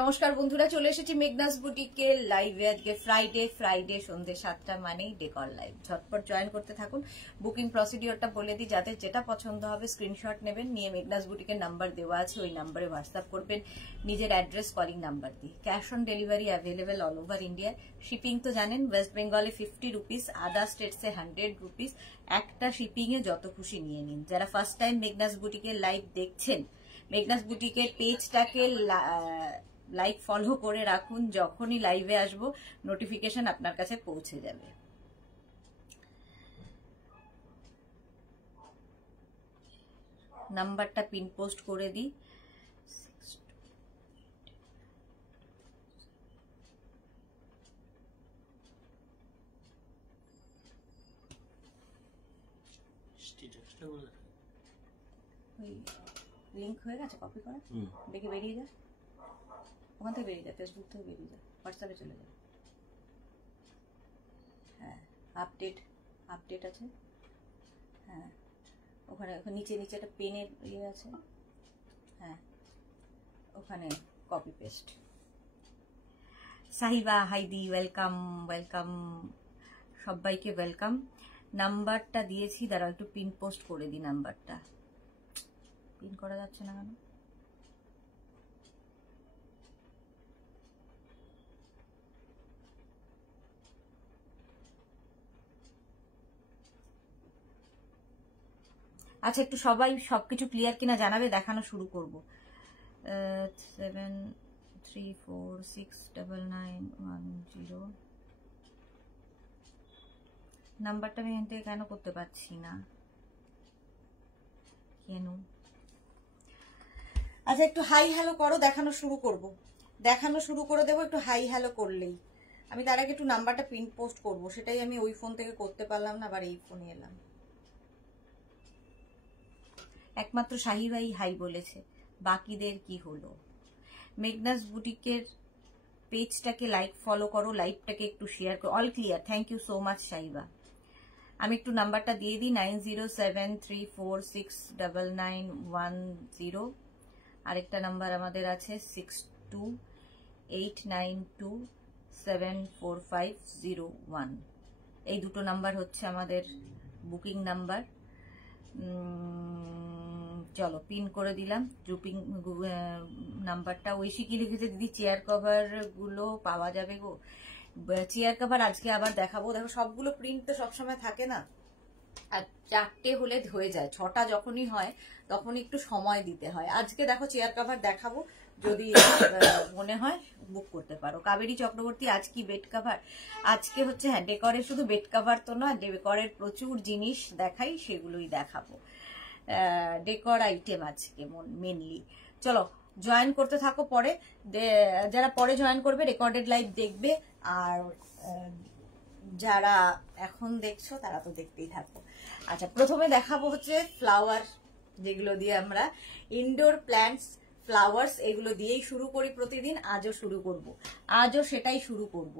নমস্কার বন্ধুরা, চলে এসেছি মেঘনাস বুটিকে লাইভে। আজকে ফ্রাইডে সন্ধ্যে 7টা মানেই ডেকর লাইভ। ঝটপট জয়েন করতে থাকুন। বুকিং প্রসিডিওরটা বলে দিই, যাদের যেটা পছন্দ হবে স্ক্রিনশট নেবেন, নিয়ে মেঘনাস বুটিকের নাম্বার দেওয়া আছে, ওই নাম্বারে হোয়াটসঅ্যাপ করবেন নিজের অ্যাড্রেস, কলিং নাম্বার দিয়ে। Cash on delivery available all over India. Shipping তো জানেন, ওয়েস্ট বেঙ্গলে 50 রুপিস, আদার স্টেটসে 100 রুপিস। একটা শিপিং এ যত খুশি নিয়ে নিন। যারা ফার্স্ট টাইম মেঘনাস বুটিকের লাইভ দেখছেন, মেঘনাস বুটিকের পেজটাকে লাইক ফলো করে রাখুন, যখনই লাইভে আসবো নোটিফিকেশন আপনার কাছে পৌঁছে যাবে। নাম্বারটা পিন পোস্ট করে দিই। লিংক হয়ে গেছে, কপি করা, দেখে বেরিয়ে যা, ওখান থেকে বেরিয়ে যায়, ফেসবুক থেকে বেরিয়ে যায়, হোয়াটসঅ্যাপে চলে যায়। হ্যাঁ, আপডেট আছে। হ্যাঁ, ওখানে নিচে একটা পেনের ইয়ে আছে। হ্যাঁ, ওখানে কপি পেস্ট। সাহিবা, হাইদি, ওয়েলকাম সবাইকে ওয়েলকাম। নাম্বারটা দিয়েছি, দাঁড়াও একটু পিন পোস্ট করে দিই। নাম্বারটা পিন করা যাচ্ছে না কেন? আচ্ছা, একটু সবাই সবকিছু ক্লিয়ার কিনা জানাবে, দেখানো শুরু করবো। 73469910 নাম্বারটা আমি এখান থেকে কেন করতে পারছি না, কেন? আচ্ছা, একটু হাই হ্যালো করো, দেখানো শুরু করে দেবো। একটু হাই হ্যালো করলেই আমি তার আগে একটু নাম্বারটা পিন পোস্ট করবো, সেটাই আমি ওই ফোন থেকে করতে পারলাম না, আবার এই ফোনে এলাম। একমাত্র শাহিবাই হাই বলেছে, বাকিদের কি হলো? মেঘনাস বুটিকের পেজটাকে লাইক ফলো করো, লাইভটাকে একটু শেয়ার করো। All clear, thank you so much Sahiba. আমি একটু নাম্বারটা দিয়ে দিই, 9073469910। আরেকটা নাম্বার আমাদের আছে 6289274501। এই দুটো নাম্বার হচ্ছে আমাদের বুকিং নাম্বার। চলো পিন করে দিলাম বুকিং নাম্বারটা। ঐশী কি লিখেছে, দিদি চেয়ার কভার গুলো পাওয়া যাবে গো? চেয়ার কভার আজকে আবার দেখাবো। দেখো, সবগুলো প্রিন্ট তো সবসময় থাকে না, আর 4টে হলে হয়ে যায়, 6টা যখনই হয় তখন একটু সময় দিতে হয়। আজকে দেখো চেয়ার কভার দেখাবো, যদি মনে হয় বুক করতে পারো। কাবেরী চক্রবর্তী, আজ কি বেড কভার? আজকে হচ্ছে, হ্যাঁ, ডেকরের শুধু বেড কভার তো নয়, ডেকরের প্রচুর জিনিস দেখাই, সেগুলোই দেখাবো। ডেকর আইটেম আজকে মেনলি। চলো জয়েন করতে থাকো। পরে যারা পরে জয়েন করবে রেকর্ডেড লাইভ দেখবে, আর যারা এখন দেখছো তারা তো দেখতেই থাকো। আচ্ছা, প্রথমে দেখাবো হচ্ছে ফ্লাওয়ার, যেগুলো দিয়ে আমরা ইনডোর প্ল্যান্টস, ফ্লাওয়ার্স, এগুলো দিয়েই শুরু করি প্রতিদিন। আজও সেটাই শুরু করব।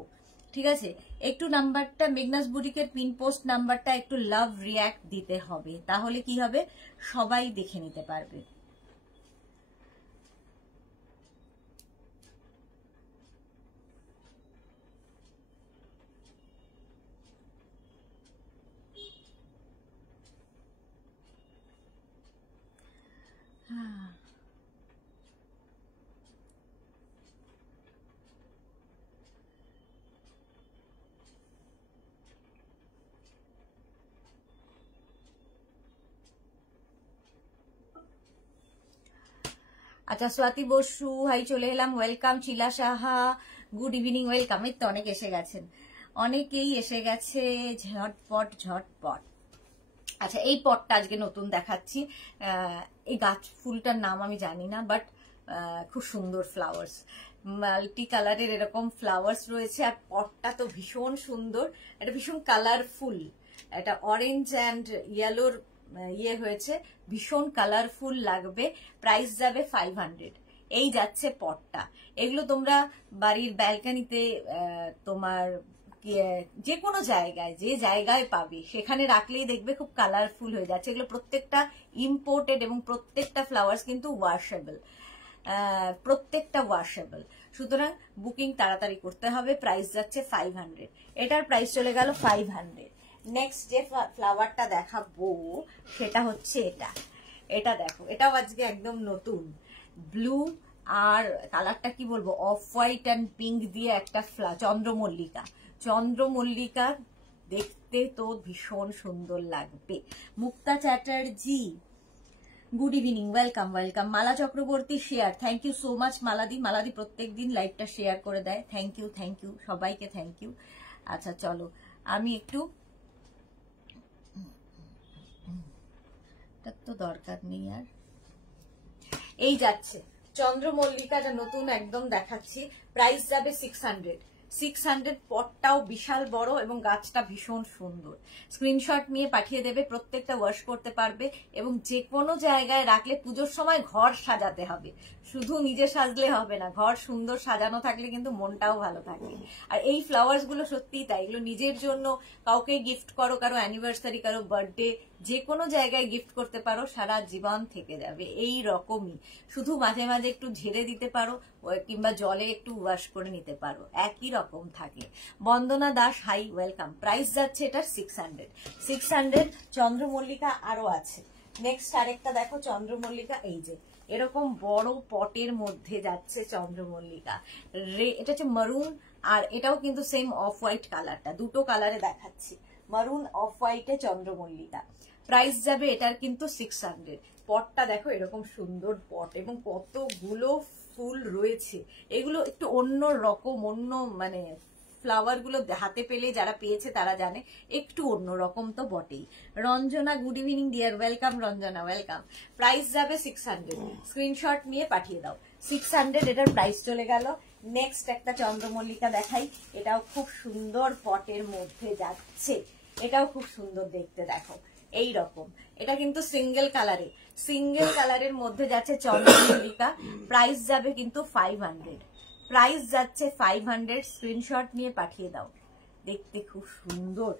ঠিক আছে, একটু নাম্বারটা, মেঘনাস বুটিকের পিন পোস্ট নাম্বারটা একটু লাভ রিয়াক্ট দিতে হবে, তাহলে কি হবে, সবাই দেখে নিতে পারবে। আচ্ছা, স্বাতি বসু, হাই, চলে এলাম, ওয়েলকাম। শিলা সাহা, গুড ইভিনিং, ওয়েলকাম। এই তো অনেক এসে গেছেন, অনেকেই এসে গেছে, ঝটপট। আচ্ছা, এই পটটা আজকে নতুন দেখাচ্ছি। এই গাছ ফুলটার নাম আমি জানি না, বাট খুব সুন্দর ফ্লাওয়ার্স, মাল্টি কালারের এরকম ফ্লাওয়ার্স রয়েছে, আর পটটা তো ভীষণ সুন্দর, এটা ভীষণ কালারফুল, এটা অরেঞ্জ অ্যান্ড ইয়েলোর ইয়ে হয়েছে, ভীষণ কালারফুল লাগবে। প্রাইস যাবে 500। এই যাচ্ছে পটটা। এগুলো তোমরা বাড়ির ব্যালকনিতে, তোমার যে কোনো জায়গায়, যে জায়গায় পাবে সেখানে রাখলেই দেখবে খুব কালারফুল হয়ে যাচ্ছে। এগুলো প্রত্যেকটা ইম্পোর্টেড এবং প্রত্যেকটা ফ্লাওয়ার্স কিন্তু ওয়াশেবল। প্রত্যেকটা ওয়াশেবল, সুতরাং বুকিং তাড়াতাড়ি করতে হবে। প্রাইস যাচ্ছে 500, এটার প্রাইস চলে গেল 500। নেক্সট যে ফ্লাওয়ারটা দেখাবো সেটা হচ্ছে এটা দেখো, এটাও আজকে একদম নতুন ব্লু আর কালারটা কি বলবো, অফ হোয়াইট অ্যান্ড পিঙ্ক দিয়ে একটা চন্দ্রমল্লিকা। চন্দ্রমল্লিকা দেখতে তো ভীষণ সুন্দর লাগবে। Mukta Chatterjee good evening, welcome welcome. Mala Chakraborty share, thank you so much মালাদি। মালাদি প্রত্যেক দিন লাইভটা শেয়ার করে দেয়, থ্যাংক ইউ সবাইকে, থ্যাংক ইউ। আচ্ছা চলো আমি একটু, তো দরকার নেই আর। এই যাচ্ছে চন্দ্রমল্লিকাটা নতুন একদম দেখাচ্ছি, প্রাইস যাবে 600। 600, পটটাও বিশাল বড় এবং গাছটা ভীষণ সুন্দর। স্ক্রিনশট নিয়ে পাঠিয়ে দেবে, প্রত্যেকটা ওয়াশ করতে পারবে এবং যে কোনো জায়গায় রাখলে, পুজোর সময় ঘর সাজাতে হবে, শুধু নিজে সাজলে হবে না, ঘর সুন্দর সাজানো থাকলে কিন্তু মনটাও ভালো থাকে। আর এই ফ্লাওয়ার্স গুলো সত্যিই তাই, এগুলো নিজের জন্য কাউকে গিফট করো, কারো অ্যানিভার্সারি, কারো বার্থডে, যে কোনো জায়গায় গিফট করতে পারো, সারা জীবন থেকে যাবে এই রকমই। শুধু মাঝে মাঝে একটু ঝেড়ে দিতে পারো কিংবা জলে একটু ওয়াশ করে নিতে পারো, একই রকম থাকে। বন্দনা দাস হাই, ওয়েলকাম। প্রাইস যাচ্ছে এটার 600। 600 চন্দ্রমল্লিকা আরো আছে। নেক্সট আরেকটা দেখো চন্দ্রমল্লিকা, এই যে এরকম বড় পটের মধ্যে যাচ্ছে চন্দ্রমল্লিকা। এটা হচ্ছে মারুন, আর এটাও কিন্তু সেম অফ হোয়াইট কালারটা, দুটো কালারে দেখাচ্ছি, মারুন অফ হোয়াইটে চন্দ্রমল্লিকা। প্রাইস যাবে এটার কিন্তু 600। পটটা দেখো এরকম সুন্দর পট এবং কতগুলো ফুল রয়েছে, এগুলো একটু অন্য রকম, অন্য মানে ফ্লাওয়ার গুলো হাতে পেলে যারা পেয়েছে তারা জানে, একটু অন্য রকম তো বটেই। Ranjana good evening deer, welcome Ranjana, welcome. Price যাবে 600, স্ক্রিনশট নিয়ে পাঠিয়ে দাও। 600 এটার প্রাইস চলে গেল। নেক্সট একটা চন্দ্রমল্লিকা দেখাই, এটাও খুব সুন্দর পটের মধ্যে যাচ্ছে, এটাও খুব সুন্দর দেখতে, দেখো এই রকম। এটা কিন্তু সিঙ্গেল কালারের মধ্যে যাচ্ছে চন্দ্রমল্লিকা। প্রাইস যাবে কিন্তু 500। প্রাইস যাচ্ছে 500, স্ক্রিনশট নিয়ে পাঠিয়ে দাও। দেখতে খুব সুন্দর।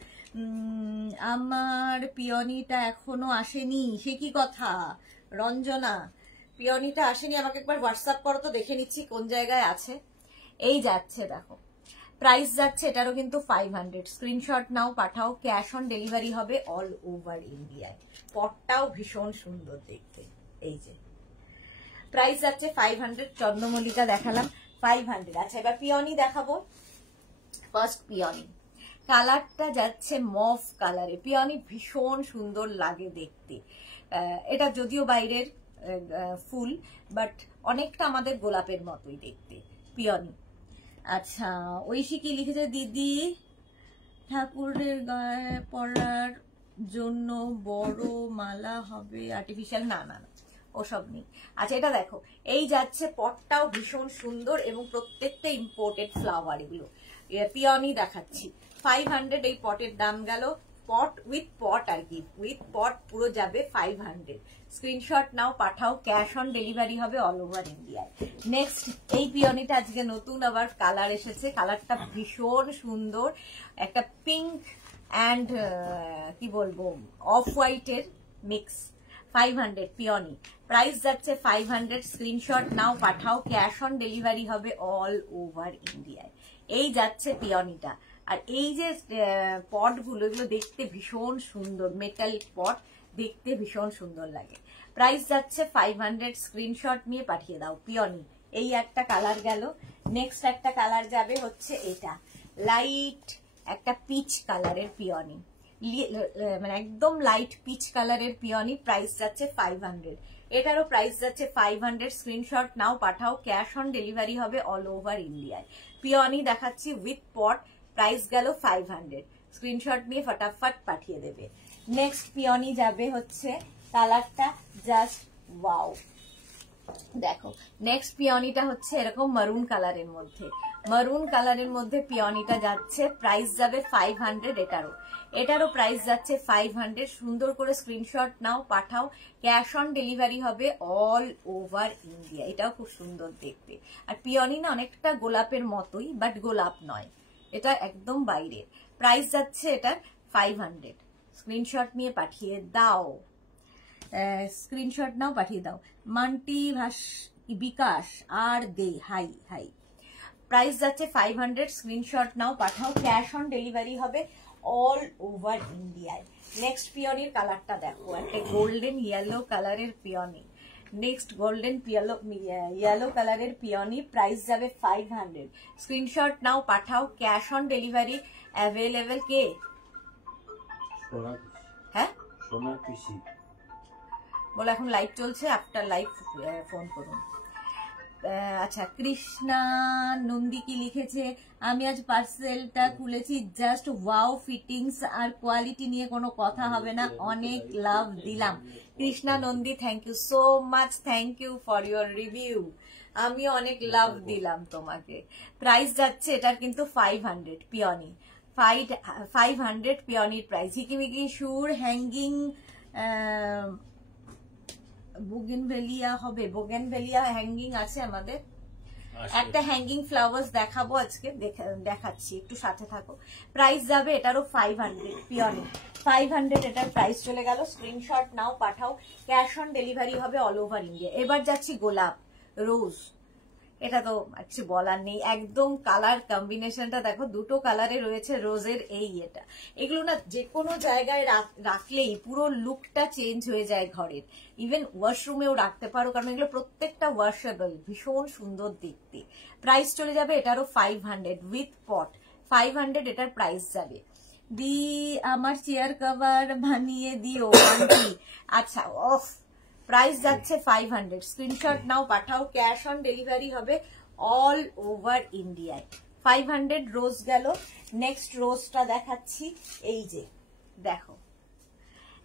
আমার পিয়নিটা এখনো আসেনি, সে কি কথা রঞ্জনা, পিয়নিটা আসেনি, আমাকে একবার হোয়াটসঅ্যাপ করো তো, দেখে নিচ্ছি কোন জায়গায় আছে। এই যাচ্ছে দেখো, প্রাইস যাচ্ছে এটারও কিন্তু 500। স্ক্রিনশট নাও, পাঠাও, ক্যাশ অন ডেলিভারি হবে অল ওভার ইন্ডিয়ায়। পটটাও ভীষণ সুন্দর দেখতে, এই যে প্রাইস যাচ্ছে 500। চন্দ্রমল্লিকা দেখালাম 500। আচ্ছা এবার পিয়নি দেখাবো। ফার্স্ট পিয়নি, কালারটা যাচ্ছে মফ কালারে, পিয়নি ভীষণ সুন্দর লাগে দেখতে। এটা যদিও বাইরের ফুল, বাট অনেকটা আমাদের গোলাপের মতোই দেখতে পিয়নি। আচ্ছা ঐশী কি লিখেছে, দিদি ঠাকুরের গায়ে পরার জন্য বড় মালা হবে আর্টিফিশিয়াল, না না না ওসব নেই। আচ্ছা এটা দেখো, এই যাচ্ছে পটটাও ভীষণ সুন্দর এবং প্রত্যেকটা ইম্পোর্টেড ফ্লাওয়ার, এগুলো পিয়নি দেখাচ্ছি। 500 এই পটের দাম গেল, পট উইথ পট আর কি, উইথ পট পুরো যাবে 500। স্ক্রিনশট নাও, পাঠাও, ক্যাশ অন ডেলিভারি হবে অল ওভার ইন্ডিয়ায়। নেক্সট এই পিয়নিটা আজকে নতুন আবার কালার এসেছে, কালারটা ভীষণ সুন্দর, একটা পিঙ্ক অ্যান্ড কি বলবো অফ হোয়াইটের মিক্স। 500 পিয়নি, প্রাইস যাচ্ছে 500। স্ক্রিনশট নাও, পাঠাও, ক্যাশ অন ডেলিভারি হবে অল ওভার ইন্ডিয়ায়। এই যাচ্ছে পিয়নিটা। আর এই যে পটগুলো, এগুলো দেখতে ভীষণ সুন্দর, মেটালিক পট, দেখতে ভীষণ সুন্দর লাগে। প্রাইস যাচ্ছে 500। স্ক্রিনশট নিয়ে পাঠিয়ে দাও। পিয়নি এই একটা কালার গেল। নেক্সট একটা কালার যাবে হচ্ছে এটা, লাইট একটা পিচ কালারের পিয়নি, মানে একদম লাইট পিচ কালারের পিয়নি। প্রাইস যাচ্ছে 500। এটারও প্রাইস যাচ্ছে 500। স্ক্রিনশট নাও, পাঠাও, ক্যাশ অন ডেলিভারি হবে অল ওভার ইন্ডিয়ায়। পিয়নি দেখাচ্ছি উইথ পট, প্রাইস গেল 500। স্ক্রিনশট নিয়ে ফটাফট পাঠিয়ে দেবে। নেক্সট পিয়নি যাবে হচ্ছে, কালারটা জাস্ট ওয়াও, দেখো নেক্সট পিয়নিটা হচ্ছে এরকম মারুন কালারের মধ্যে, মারুন কালারের মধ্যে পিয়নিটা যাচ্ছে, প্রাইস যাবে 500। এটারও প্রাইস যাচ্ছে 500। সুন্দর করে স্ক্রিনশট নাও, পাঠাও, ক্যাশ অন ডেলিভারি হবে অল ওভার ইন্ডিয়া। এটাও খুব সুন্দর দেখতে। আর পিয়নি না অনেকটা গোলাপের মতোই, বাট গোলাপ নয়, এটা একদম বাইরে। প্রাইস যাচ্ছে এটার 500। স্ক্রিনশট নিয়ে পাঠিয়ে দাও, স্ক্রিনশট নাও, পাঠিয়ে দাও। মান্টি বিকাশ আর দে হাই হাই। প্রাইস যাচ্ছে 500, স্ক্রিনশট নাও পাঠাও, ক্যাশ অন ডেলিভারি হবে অল ওভার ইন্ডিয়ায়। নেক্সট পিওনির কালারটা দেখো, একটা গোল্ডেন ইয়েলো কালারের পিওনি, নেক্সট গোল্ডেন ইয়েলো কালারের পিওনি, প্রাইস যাবে 500, স্ক্রিনশট নাও পাঠাও, ক্যাশ অন ডেলিভারি অ্যাভেলেবেল। কে? হ্যাঁ বলো, এখন লাইভ চলছে, আফটার লাইভ ফোন করুন। আচ্ছা, কৃষ্ণা নন্দী কি লিখেছে, আমি আজ পার্সেলটা খুলেছি, জাস্ট ওয়াও, ফিটিংস আর কোয়ালিটি নিয়ে কোনো কথা হবে না, অনেক লাভ দিলাম। Krishna Nandi, thank you so much, thank you for your review, আমি অনেক লাভ দিলাম তোমাকে। প্রাইস যাচ্ছে এটার কিন্তু 500 পিওনি, 500 পিওনির প্রাইস। হিকিমিকি সুর হ্যাঙ্গিং বোগেনভেলিয়া হবে, বোগেনভেলিয়া হ্যাঙ্গিং আছে আমাদের, একটা হ্যাঙ্গিং ফ্লাওয়ার্স দেখাবো আজকে, দেখাচ্ছি, একটু সাথে থাকো। প্রাইস যাবে এটারও 500 পিওনি, 500 এটার প্রাইস চলে গেল, স্ক্রিনশট নাও পাঠাও, ক্যাশ অন ডেলিভারি হবে অল ওভার ইন্ডিয়া। এবার যাচ্ছি গোলাপ রোজ, এটা তো কিছু বলার নেই, একদম কালার কম্বিনেশনটা দেখো, দুটো কালারে রয়েছে রোজের এই এটা, এগুলো না যে কোনো জায়গায় রাখলেই পুরো লুকটা চেঞ্জ হয়ে যায় ঘরের, ইভেন ওয়াশরুমেও রাখতে পারো, কারণ এগুলো প্রত্যেকটা ওয়াশেবল, ভীষণ সুন্দর দেখতে। প্রাইস চলে যাবে এটারও 500 উইথ পট, 500 এটার প্রাইস যাবে। দি আমার চেয়ার কভার বানিয়ে দিও আন্টি। আচ্ছা, অফ, প্রাইস যাচ্ছে 500, স্ক্রিনশট নাও পাঠাও, ক্যাশ অন ডেলিভারি হবে অল ওভার ইন্ডিয়ায়। 500 রোজ গেল। নেক্সট রোজটা দেখাচ্ছি, এই যে দেখো,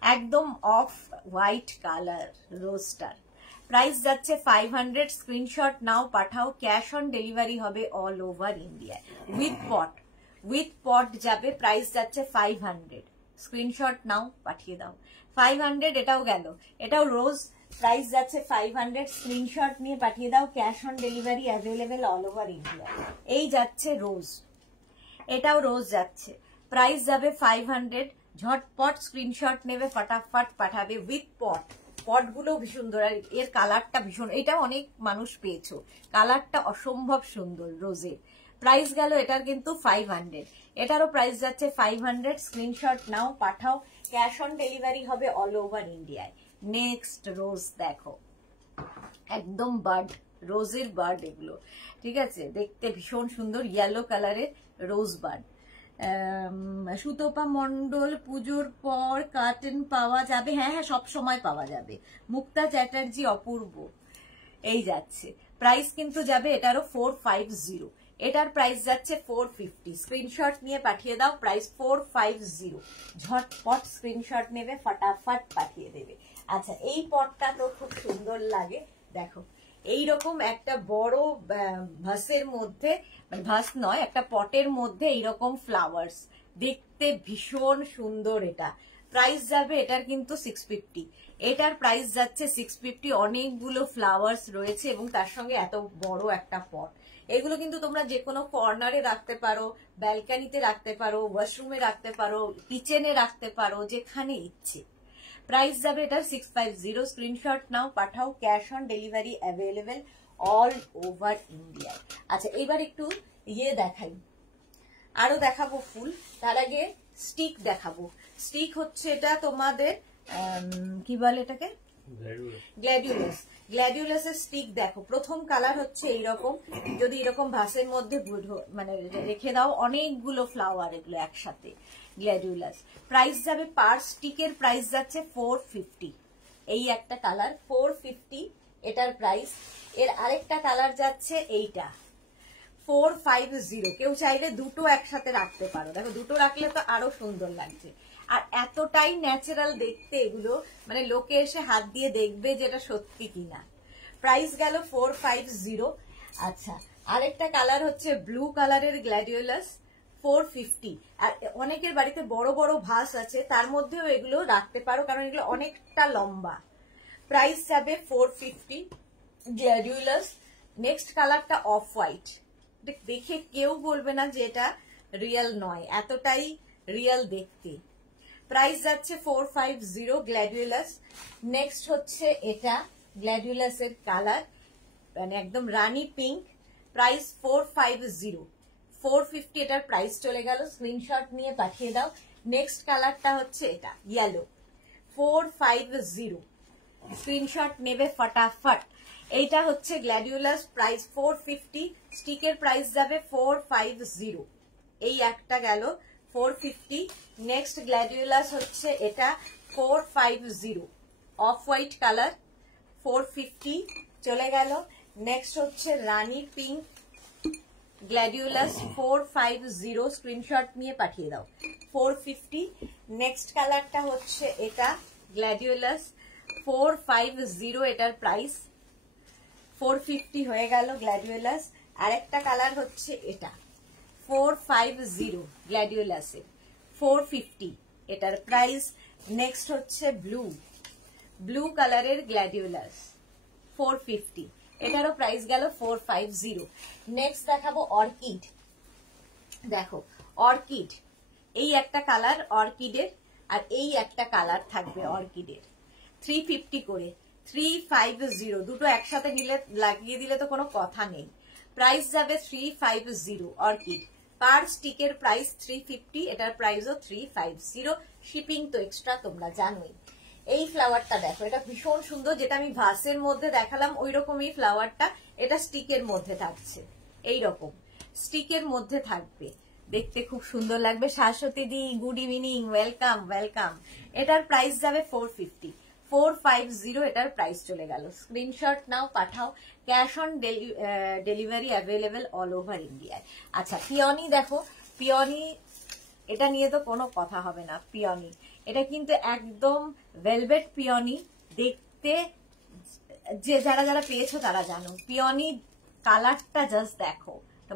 একদম অফ হোয়াইট কালার রোজটার প্রাইস যাচ্ছে 500, স্ক্রিনশট নাও পাঠাও, ক্যাশ অন ডেলিভারি হবে অল ওভার ইন্ডিয়ায় উইথ পট যাবে, প্রাইস যাচ্ছে 500, স্ক্রিনশট নাও পাঠিয়ে দাও। 500 এটাও গেল, এটাও রোজ, প্রাইস যাচ্ছে 500, স্ক্রিনশট নিয়ে পাঠিয়ে দাও, cash on delivery available all over India. এই যাচ্ছে রোজ, এটাও রোজ যাচ্ছে, প্রাইস যাবে 500, ঝটপট স্ক্রিনশট নেবে, ফটাফট পাঠাবে উইথ পট। পটগুলো ভীষণ সুন্দর, আর এর কালারটা ভীষণ, এটা অনেক মানুষ পেয়েছো, কালারটা অসম্ভব সুন্দর রোজের। প্রাইস গেল এটার কিন্তু 500, এটারও প্রাইস যাচ্ছে 500, স্ক্রিনশট নাও পাঠাও, ক্যাশ অন ডেলিভারি হবে অল ওভার ইন্ডিয়ায়। নেক্সট রোজ দেখো, একদম বার্ড, রোজের বার্ড এগুলো, ঠিক আছে, দেখতে ভীষণ সুন্দর, ইয়েলো কালারের রোজ বার্ড। সুতপা মন্ডল, পুজোর পর কার্টেন পাওয়া যাবে? হ্যাঁ হ্যাঁ, সব সময় পাওয়া যাবে। মুক্তা চ্যাটার্জি, অপূর্ব, এই যাচ্ছে, প্রাইস কিন্তু যাবে এটারও 450, এটার প্রাইস যাচ্ছে 450, স্ক্রিনশট নিয়ে পাঠিয়ে দাও, প্রাইস 450, ঝটপট স্ক্রিনশট নেবে, ফটাফট পাঠিয়ে দেবে। আচ্ছা, এই পটটা তো খুব সুন্দর লাগে, দেখো এইরকম একটা বড় ভাসের মধ্যে, মানে ভাস নয়, একটা পটের মধ্যে এইরকম ফ্লাওয়ার্স, দেখতে ভীষণ সুন্দর। এটা প্রাইস যাবে এটার কিন্তু 650, এটার প্রাইস যাচ্ছে 650, অনেকগুলো ফ্লাওয়ার্স রয়েছে এবং তার সঙ্গে এত বড় একটা পট। এগুলো কিন্তু তোমরা যে কোনো কর্নারে রাখতে পারো, ব্যালকানিতে রাখতে পারো, ওয়াশরুমে রাখতে পারো, কিচেনে রাখতে পারো, যেখানে ইচ্ছে। প্রাইস যাবে এটার 650, স্ক্রিনশট নাও পাঠাও, cash on delivery available all over India. আচ্ছা, এবার একটু ইয়ে দেখাই, আরো দেখাবো ফুল, তার আগে স্টিক দেখাবো। স্টিক হচ্ছে এটা তোমাদের কি বলে এটাকে, গ্ল্যাডিউলাস, গ্ল্যাডিউলাসের স্টিক দেখো, প্রথম কালার হচ্ছে এইরকম, যদি এরকম ভাসের মধ্যে মানে রেখে দাও, অনেকগুলো ফ্লাওয়ার এগুলো একসাথে, গ্ল্যাডিউলাস। প্রাইস যাবে পার স্টিকের প্রাইস যাচ্ছে 450, এই একটা কালার 450 এটার প্রাইস। এর আরেকটা কালার যাচ্ছে এইটা 450, কেউ চাইলে দুটো একসাথে রাখতে পারো, দেখো দুটো রাখলে তো আরো সুন্দর লাগছে, আর এতটাই ন্যাচারাল দেখতে এগুলো, মানে লোকে এসে হাত দিয়ে দেখবে যে এটা সত্যি কিনা। প্রাইস গেল 450। আচ্ছা, আরেকটা কালার হচ্ছে ব্লু কালারের গ্ল্যাডিওলাস, 450, আর অনেকের বাড়িতে বড় বড় ভাস আছে, তার মধ্যেও এগুলো রাখতে পারো, কারণ এগুলো অনেকটা লম্বা। প্রাইস যাবে 450 গ্ল্যাডিওলাস। নেক্সট কালারটা অফ হোয়াইট, দেখে কেউ বলবে না যে এটা রিয়েল নয়, এতটাই রিয়েল দেখতে। প্রাইস যাচ্ছে 450 গ্ল্যাডিওলাস। নেক্সট হচ্ছে এটা গ্ল্যাডিওলাসের কালার, মানে একদম রানী পিঙ্ক, প্রাইস 450, 450 এটার প্রাইস চলে গেল। স্ক্রিনশট নিয়ে পাঠিয়ে দাও। নেক্সট কালারটা হচ্ছে এটা ইয়েলো, 450, স্ক্রিনশট নেবে ফটাফট। এইটা হচ্ছে গ্ল্যাডিওলাস, প্রাইস 450, স্টিকের প্রাইস যাবে 450। এই একটা গেল 450। নেক্সট গ্ল্যাডিওলাস হচ্ছে এটা 450, অফ হোয়াইট কালার, 450 চলে গেল। নেক্সট হচ্ছে রানী পিঙ্ক গ্ল্যাডিওলাস 450, স্ক্রিনশট নিয়ে পাঠিয়ে দাও 450। নেক্সট কালারটা হচ্ছে এটা গ্ল্যাডিওলাস 450, এটার প্রাইস 450 হয়ে গেল গ্ল্যাডিওলাস। আরেকটা কালার হচ্ছে এটা 450 গ্ল্যাডিওলাসের 450, এটার প্রাইস। নেক্সট হচ্ছে ব্লু, ব্লু কালারের গ্ল্যাডিওলাস 450, এটারও প্রাইস গেল 450। নেক্সট দেখাবো অর্কিড। দেখো অর্কিড, এই একটা কালার অর্কিডের, আর এই একটা কালার থাকবে অর্কিডের, 350 করে, 350, দুটো একসাথে নিলে লাগিয়ে দিলে তো কোনো কথা নেই। প্রাইস যাবে 350 অর্কিড, পার স্টিকের প্রাইস 350, এটার প্রাইসও 350, শিপিং তো এক্সট্রা তোমরা জানোই। এই ফ্লাওয়ারটা দেখো, এটা ভীষণ সুন্দর, যেটা আমি ভাসের মধ্যে দেখালাম ওই রকমই ফ্লাওয়ারটা, এটা স্টিকের মধ্যে থাকছে, এই রকম স্টিকের মধ্যে থাকবে, দেখতে খুব সুন্দর লাগবে। শাশ্বতী দি গুড ইভিনিং, ওয়েলকাম ওয়েলকাম। এটার প্রাইস যাবে 450, 450 এটার প্রাইস চলে গেল। স্ক্রিনশট নাও, পাঠাও। Cash on delivery available all over ইন্ডিয়ায়। আচ্ছা পিওনি দেখো, পিওনি এটা নিয়ে তো কোনো কথা হবে না। পিওনি এটা কিন্তু একদম ভেলভেট পিওনি, দেখতে যে যারা যারা পেয়েছো তারা জানো। পিওনি কালারটা জাস্ট দেখো,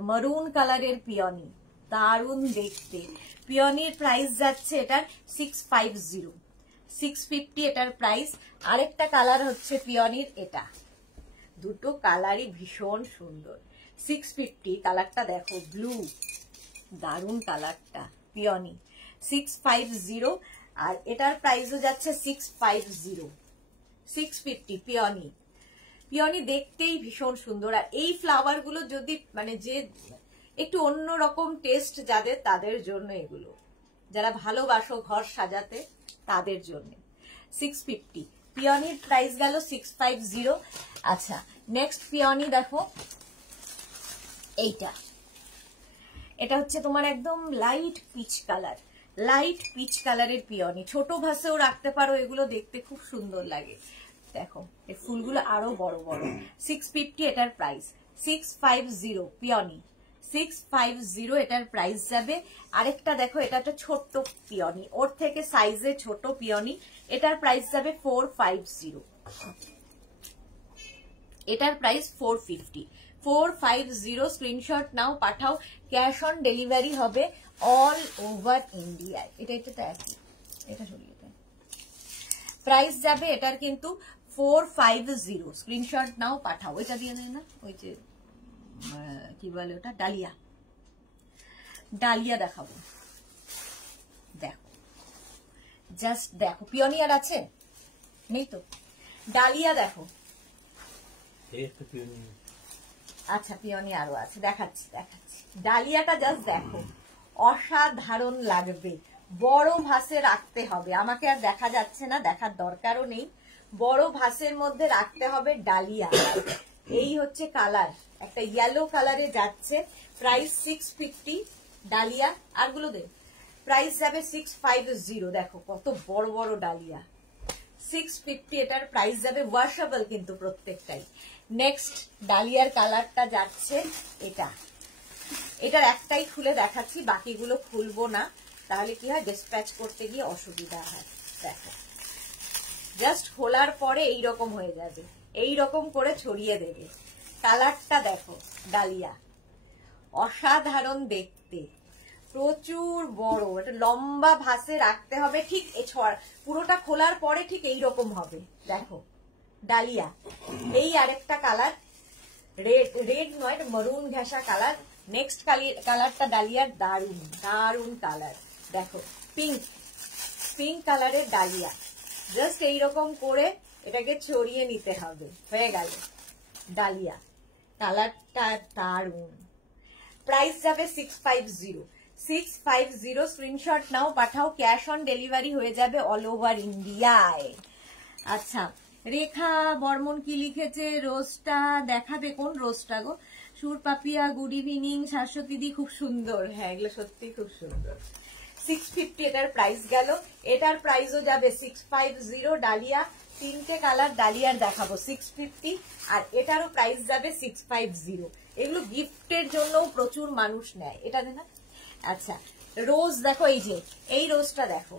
মারুন কালারের পিওনি, দারুণ দেখতে। পিওনির প্রাইস যাচ্ছে এটার 650, 650 এটার প্রাইস। আরেকটা কালার হচ্ছে পিওনির এটা, দুটো কালারই ভীষণ সুন্দর, 650 কালারটা দেখো, ব্লু, দারুণ কালারটা, পিওনি 650, আর এটার প্রাইসও যাচ্ছে 650, 650 পিওনি। পিওনি দেখতেই ভীষণ সুন্দর। আর এই ফ্লাওয়ার গুলো যদি মানে যে একটু অন্যরকম টেস্ট যাদের, তাদের জন্য এগুলো, যারা ভালোবাসো ঘর সাজাতে তাদের জন্য 650। পিওনির প্রাইস গেল 650। আচ্ছা নেক্সট পিওনি দেখো, এইটা, এটা হচ্ছে তোমার একদম light peach colour, light pitch কালারের পিওনি। ছোট ভাসেও রাখতে পারো, এগুলো দেখতে খুব সুন্দর লাগে। দেখো এই ফুলগুলো আরো বড় বড়। 650 এটার প্রাইস, 650 পিওনি, 650 এটার প্রাইস যাবে। আরেকটা দেখো, এটা একটা ছোট্ট পিওনি, ওর থেকে সাইজে ছোট পিওনি, এটার প্রাইস যাবে 450, এটার প্রাইস 450, 450। স্ক্রিনশট নাও, পাঠাও। ক্যাশ অন ডেলিভারি হবে অল ওভার ইন্ডিয়ায়। এটা একই, এটা সরিয়ে দেয়। প্রাইস যাবে এটার কিন্তু 450, স্ক্রিনশট নাও, পাঠাও। ওইটা দিয়ে দেয় না, ওই যে কি বলে ওটা, ডালিয়া, ডালিয়া দেখাবো। দেখো জাস্ট দেখো, পিওনি আর আছে নেই তো, ডালিয়া দেখো। আচ্ছা পিওনি আরো আছে, দেখাচ্ছি দেখাচ্ছি। ডালিয়াটা জাস্ট দেখো, অসাধারণ লাগবে। বড় ভাসে রাখতে হবে, আমাকে আর দেখা যাচ্ছে না, দেখার দরকারও নেই। বড় ভাসের মধ্যে রাখতে হবে ডালিয়া। এই হচ্ছে কালার, একটা ইয়েলো কালারে যাচ্ছে। প্রাইস 650 ডালিয়া, আরগুলো দে। প্রাইস যাবে 650। দেখো কত বড় বড় ডালিয়া, 650 এটার প্রাইস যাবে। ওয়াশেবল কিন্তু প্রত্যেকটাই। নেক্সট ডালিয়ার কালারটা যাচ্ছে এটা, এটার একটাই খুলে দেখাচ্ছি, বাকিগুলো খুলবো না, তাহলে কি হয় ডিসপ্যাচ করতে গিয়ে অসুবিধা হয়। দেখো জাস্ট খোলার পরে এইরকম হয়ে যাবে, এইরকম করে ছড়িয়ে দেবে। কালারটা দেখো, ডালিয়া অসাধারণ দেখতে, প্রচুর বড়, এটা লম্বা ভাসে রাখতে হবে। ঠিক পুরোটা খোলার পরে ঠিক এইরকম হবে। দেখো ডালিয়া। এই আরেকটা কালার, রেড নয়, মরুন ঘেঁষা কালার। নেক্সট কালারটা ডালিয়ার, দারুন দারুন কালার। দেখো পিঙ্ক, পিঙ্ক কালারের ডালিয়া। জাস্ট এইরকম করে এটাকে ছড়িয়ে নিতে হবে, হয়ে গেল। ডালিয়া, কালারটা দারুন। প্রাইস যাবে 650। 650 স্ক্রিনশট নাও, পাঠাও, ক্যাশ অন ডেলিভারি হয়ে যাবে অল ওভার ইন্ডিয়ায়। আচ্ছা, রেখা বর্মন কি লিখেছে? রোজটা দেখাবে, কোন রোজটা গো? সুর পাপিয়া গুড ইভিনিং, শাশ্বতীদি খুব সুন্দর। হ্যাঁ, এগুলো সত্যি খুব সুন্দর। 650 এটার প্রাইস গেল। এটার প্রাইসও যাবে 650। ডালিয়া, 3টে কালার ডালিয়ার দেখাবো 650, আর এটারও প্রাইস যাবে 650। এগুলো গিফটের জন্য প্রচুর মানুষ নেয়, এটা না? আচ্ছা, রোজ দেখো, এই যে এই রোজটা দেখো,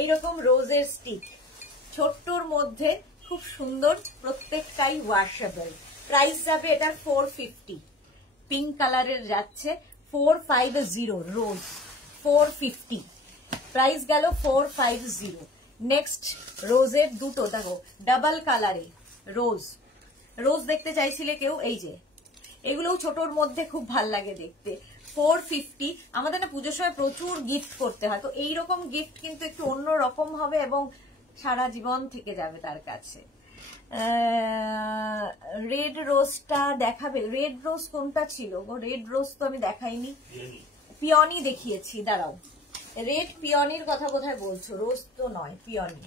এইরকম রোজের স্টিক, ছোট্টর মধ্যে খুব সুন্দর, প্রত্যেকটাই ওয়াশেবল। প্রাইস যাবে এটার 450। পিঙ্ক কালারের যাচ্ছে 450 রোজ, 450 প্রাইস গেল 450। নেক্সট রোজের দুটো দেখো, ডাবল কালারে রোজ। রোজ দেখতে চাইছিলে কেউ? এই যে এগুলোও ছোটর মধ্যে খুব ভাল লাগে দেখতে। 450। আমাদের না পুজোর সময় প্রচুর গিফট করতে হয়, তো এইরকম গিফট কিন্তু একটু অন্য রকম হবে এবং সারা জীবন থেকে যাবে তার কাছে। রেড রোজটা দেখাবে? রেড রোজ কোনটা ছিল গো? রেড রোজ তো আমি দেখাইনি, পিওনি দেখিয়েছি। দাঁড়াও, রেড পিওনির কথা কোথায় বলছো? রোজ তো নয়, পিওনি।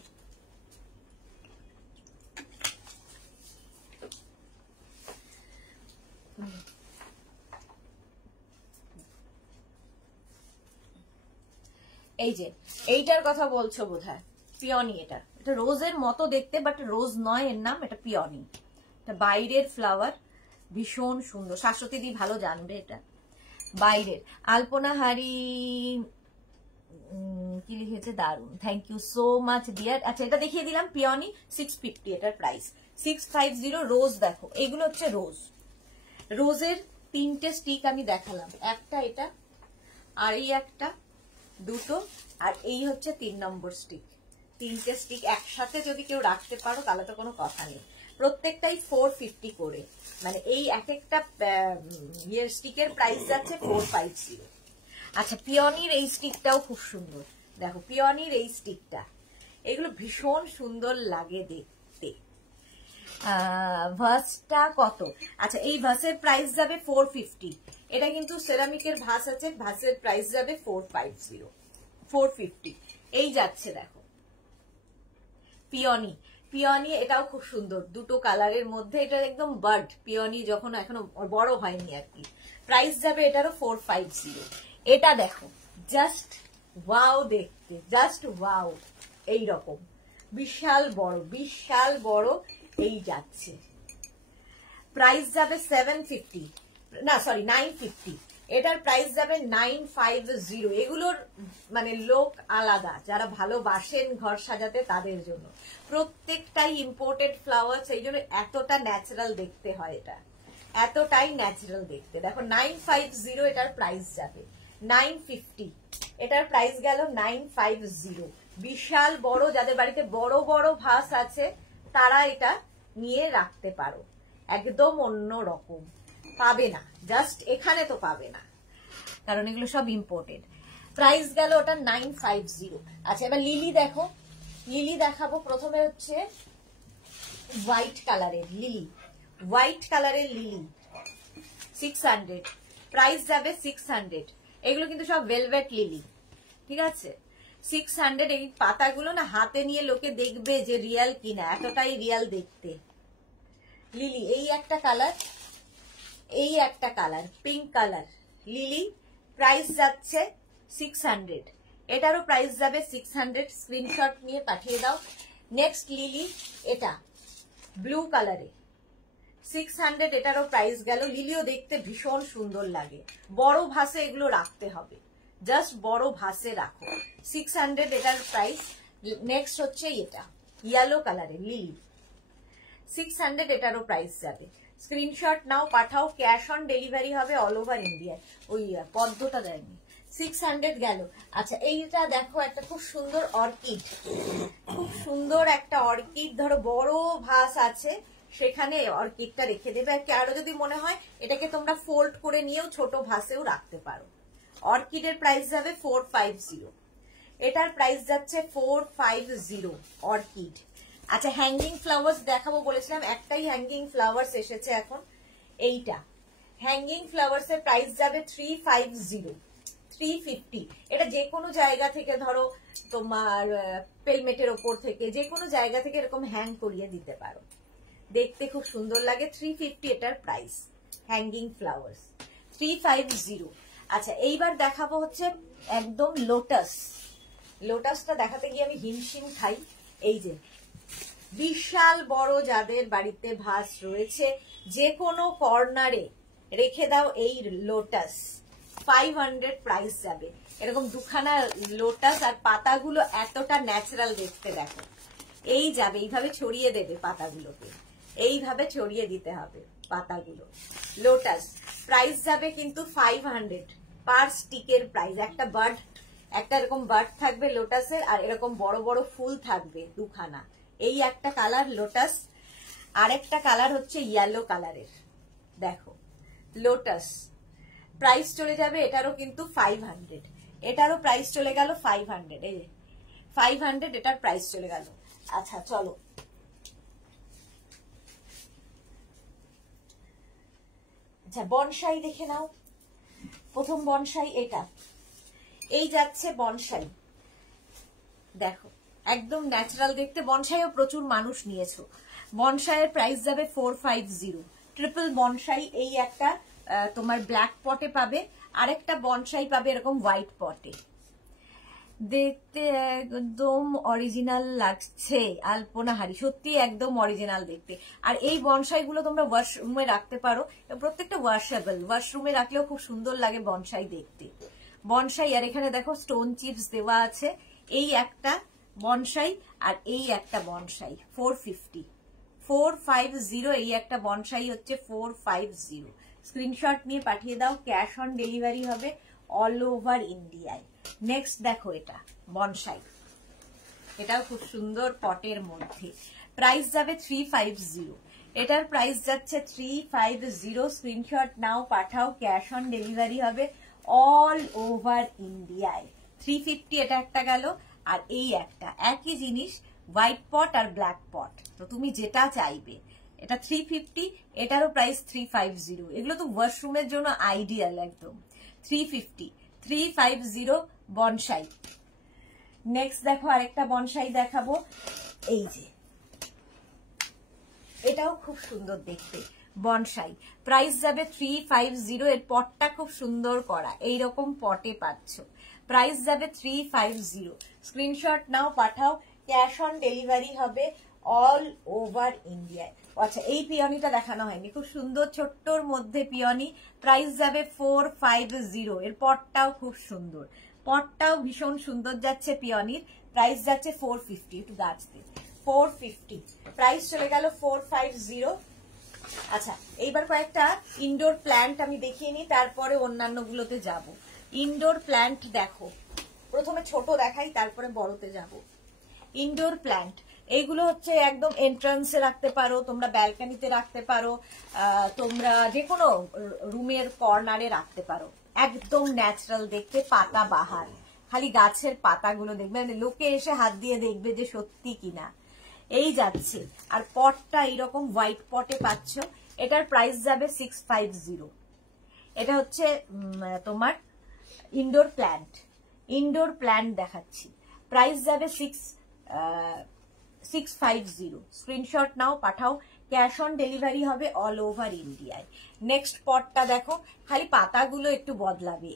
এই যে এইটার কথা বলছো বোধহয়, পিওনি। এটা এটা রোজের মতো দেখতে, বাট রোজ নয়, এর নাম এটা পিওনি। এটা বাইরের ফ্লাওয়ার, ভীষণ সুন্দর। শাশ্বতী দি ভালো জানবে এটা বাইরের। আলপনা হারি কি লিখেছে? দারুন, thank you so much dear. আচ্ছা, এটা দেখিয়ে দিলাম, পিওনি 650 এটার প্রাইস। 650 রোজ দেখো, এগুলো হচ্ছে রোজ। রোজের 3টে স্টিক আমি দেখালাম, একটা এটা, আর এই একটা, দুটো, আর এই হচ্ছে 3 নম্বর স্টিক। 3টে স্টিক একসাথে যদি কেউ রাখতে পারো তাহলে তো কোনো কথা নেই। প্রত্যেকটাই 450 করে, মানে এই এক একটা স্টিকের প্রাইস যাচ্ছে 450। আচ্ছা, পিওনির এই স্টিকটাও খুব সুন্দর, দেখো পিওনির এই স্টিকটা, এগুলো ভীষণ সুন্দর লাগে দেখতে। ভাসটা কত? আচ্ছা, এই ভাসের প্রাইস যাবে 450। এটা কিন্তু সেরামিকের ভাস আছে, ভাসের প্রাইস যাবে 450, 450 এই যাচ্ছে। দেখো পিওনি, পিওনি এটাও খুব সুন্দর, দুটো কালারের মধ্যে। এটা একদম বার্ড পিওনি, যখন এখনো বড় হয়নি আর কি। প্রাইস যাবে এটারও 450। এটা দেখো, জাস্ট ওয়াও দেখতে, জাস্ট ওয়াও। এইরকম বিশাল বড়, বিশাল বড় এই যাচ্ছে। প্রাইস যাবে 750, না সরি 950। এটার প্রাইস যাবে 950। এগুলোর মানে লোক আলাদা, যারা ভালোবাসেন ঘর সাজাতে তাদের জন্য। প্রত্যেকটাই ইম্পোর্টেড ফ্লাওয়ার, সেই জন্য এতটা ন্যাচারাল দেখতে হয়। এটা এতটাই ন্যাচারাল দেখতে। দেখো 950 এটার প্রাইস যাবে, 950 এটার প্রাইস গেল 950। বিশাল বড়, যাদের বাড়িতে বড় বড় ভাস আছে তারা এটা নিয়ে রাখতে পারো। একদম অন্য রকম, পাবে না, জাস্ট এখানে তো পাবে না, কারণ এগুলো সব ইম্পোর্টেড। প্রাইস গেল ওটা 950। আচ্ছা, এবার লিলি দেখো, লিলি দেখাবো। প্রথমে হচ্ছে হোয়াইট কালারের লিলি, হোয়াইট কালারের লিলি 600, প্রাইস যাবে 600। এগুলো কিন্তু সব ভেলভেট লিলি, ঠিক আছে? 600। এই পাতাগুলো না হাতে নিয়ে লোকে দেখবে যে রিয়াল কিনা, এতটাই রিয়াল দেখতে। লিলি এই একটা কালার, এই একটা colour, pink colour lily, price যাচ্ছে 600। এটারও প্রাইস যাবে 600। স্ক্রিনশট নিয়ে পাঠিয়ে দাও। নেক্সট লিলি, এটা ব্লু কালারে 600, এটারও প্রাইস গেল। লিলিও দেখতে ভীষণ সুন্দর লাগে, বড় ভাসে এগুলো রাখতে হবে, জাস্ট বড় ভাসে রাখো। 600 এটার প্রাইস। নেক্সট হচ্ছে এটা ইয়েলো কালারের লিলি, 600, এটারও প্রাইস যাবে। স্ক্রিনশট নাও, পাঠাও, ক্যাশ অন ডেলিভারি হবে অল ওভার ইন্ডিয়া। ওই পদ্মটা দেয়নি, 600 গেল। আচ্ছা, এইটা দেখো, একটা খুব সুন্দর অর্কিড, খুব সুন্দর একটা অর্কিড। ধরো বড় ভাস আছে, সেখানে অর্কিডটা রেখে দেবে। আরো যদি মনে হয় এটাকে তোমরা ফোল্ড করে নিয়েও ছোট ভাসেও রাখতে পারো। অর্কিডের প্রাইস যাবে 450, এটার প্রাইস যাচ্ছে 450 অর্কিড। আচ্ছা হ্যাঙ্গিং ফ্লাওয়ার্স দেখাবো বলেছিলাম, একটাই হ্যাঙ্গিং ফ্লাওয়ার্স এসেছে এখন, এইটা হ্যাঙ্গিং ফ্লাওয়ার্স এর প্রাইস যাবে 350 350। এটা যে কোনো জায়গা থেকে, ধরো তোমার পেলমেটের ওপর থেকে, যে কোনো জায়গা থেকে এরকম হ্যাং করিয়ে দিতে পারো, দেখতে খুব সুন্দর লাগে। 350 এটার প্রাইস, হ্যাঙ্গিং ফ্লাওয়ার্স 350। আচ্ছা এইবার দেখাবো হচ্ছে একদম লোটাস। লোটাসটা দেখাতে গিয়ে আমি হিমশিম খাই। এই যে বিশাল বড় যাদের বাড়িতে ভাস রয়েছে, যে কোনো কর্নারে রেখে দাও এই লোটাস, 500 প্রাইস যাবে। এরকম দুখানা লোটাস, আর পাতাগুলো এতটা ন্যাচারাল দেখতে, দেখো এই যাবে, এইভাবে ছড়িয়ে দেবে পাতাগুলোকে, এইভাবে ছড়িয়ে দিতে হবে পাতাগুলো। লোটাস প্রাইস যাবে কিন্তু 500 পার স্টিকের প্রাইস। একটা বার্ড, একটা এরকম বার্ড থাকবে লোটাসের, আর এরকম বড় বড় ফুল থাকবে দুখানা। এই একটা কালার লোটাস, আর একটা কালার হচ্ছে ইয়েলো কালারের। দেখো লোটাস প্রাইস চলে যাবে এটারও কিন্তু 500, এটারও প্রাইস চলে গেল 500, এই 500 এটার প্রাইস চলে গেল। আচ্ছা চলো আচ্ছা বনসাই দেখে নাও। প্রথম বনসাই এটা, এই যাচ্ছে বনসাই, দেখো একদম ন্যাচারাল দেখতে। বনসাইও প্রচুর মানুষ নিয়েছো। বনসাইয়ের প্রাইস যাবে 450, ট্রিপল বনসাই। এই একটা তোমার ব্ল্যাক পটে পাবে, আরেকটা বনসাই পাবে এরকম হোয়াইট পটে। দেখতে একদম অরিজিনাল লাগছে আলপনাহারি, সত্যি একদম অরিজিনাল দেখতে। আর এই বনসাই গুলো তোমরা ওয়াশরুমে রাখতে পারো, প্রত্যেকটা ওয়াশেবল, ওয়াশরুমে রাখলেও খুব সুন্দর লাগে বনসাই দেখতে। বনসাই, আর এখানে দেখো স্টোন চিপস দেওয়া আছে। এই একটা বনসাই আর এই একটা বনসাই 450, এই একটা বনসাই হচ্ছে 450। স্ক্রিনশট নিয়ে পাঠিয়ে দাও, ক্যাশ অন ডেলিভারি হবে অল ওভার ইন্ডিয়ায়। নেক্সট দেখো এটা বনসাই, এটাও খুব সুন্দর পটের মধ্যে, প্রাইস যাবে 350। এটার প্রাইস যাচ্ছে 350। স্ক্রিনশট নাও, পাঠাও, ক্যাশ অন ডেলিভারি হবে অল ওভার ইন্ডিয়ায়। 350 এটা একটা গেল, আর এই একটা একই জিনিস, হোয়াইট পট আর ব্ল্যাক পট, তো তুমি যেটা চাইবে। এটা 350, এটারও প্রাইস 350। এগুলো তো ওয়াশরুমের জন্য আইডিয়াল একদম। 350 বনসাই। নেক্সট দেখো আরেকটা বনসাই দেখাবো, এই যে এটাও খুব সুন্দর দেখতে বনসাই, প্রাইস যাবে 350। এর পটটা খুব সুন্দর করা, এইরকম পটে পাচ্ছ, প্রাইস যাবে 350। স্ক্রিনশট নাও, পাঠাও, ক্যাশ অন ডেলিভারি হবে অল ওভার ইন্ডিয়ায়। আচ্ছা এই পিওনিটা দেখানো হয়নি, খুব সুন্দর ছোট্টর মধ্যে পিওনি, প্রাইস যাবে 450। এর পটটাও খুব সুন্দর, পটটাও ভীষণ সুন্দর যাচ্ছে পিওনির, প্রাইস যাচ্ছে 450। একটু গাছ দিয়ে 450, প্রাইস চলে গেল 450। আচ্ছা এইবার কয়েকটা ইনডোর প্ল্যান্ট আমি দেখিয়ে নিই, তারপরে অন্যান্য গুলোতে যাব। ইনডোর প্ল্যান্ট দেখো, প্রথমে ছোট দেখাই, তারপরে বড়তে যাব। ইনডোর প্ল্যান্ট এইগুলো হচ্ছে একদম এন্ট্রান্সে রাখতে পারো, তোমরা ব্যালকনিতে রাখতে পারো, তোমরা যে কোনো রুমের কর্নারে রাখতে পারো। একদম ন্যাচারাল দেখতে, পাতা বাহার, খালি গাছের পাতাগুলো দেখবে, লোকে এসে হাত দিয়ে দেখবে যে সত্যি কিনা। এই যাচ্ছে, আর পটটা এইরকম হোয়াইট পটে পাচ্ছ। এটার প্রাইস যাবে 650। এটা হচ্ছে তোমার ইনডোর প্ল্যান্ট। ইনডোর প্ল্যান্ট দেখাচ্ছি, প্রাইস যাবে 650। স্ক্রিনশট নাও, পাঠাও, ক্যাশ অন ডেলিভারি হবে অল ওভার ইন্ডিয়ায়। নেক্সট পটটা দেখো, খালি পাতাগুলো একটু বদলাবে।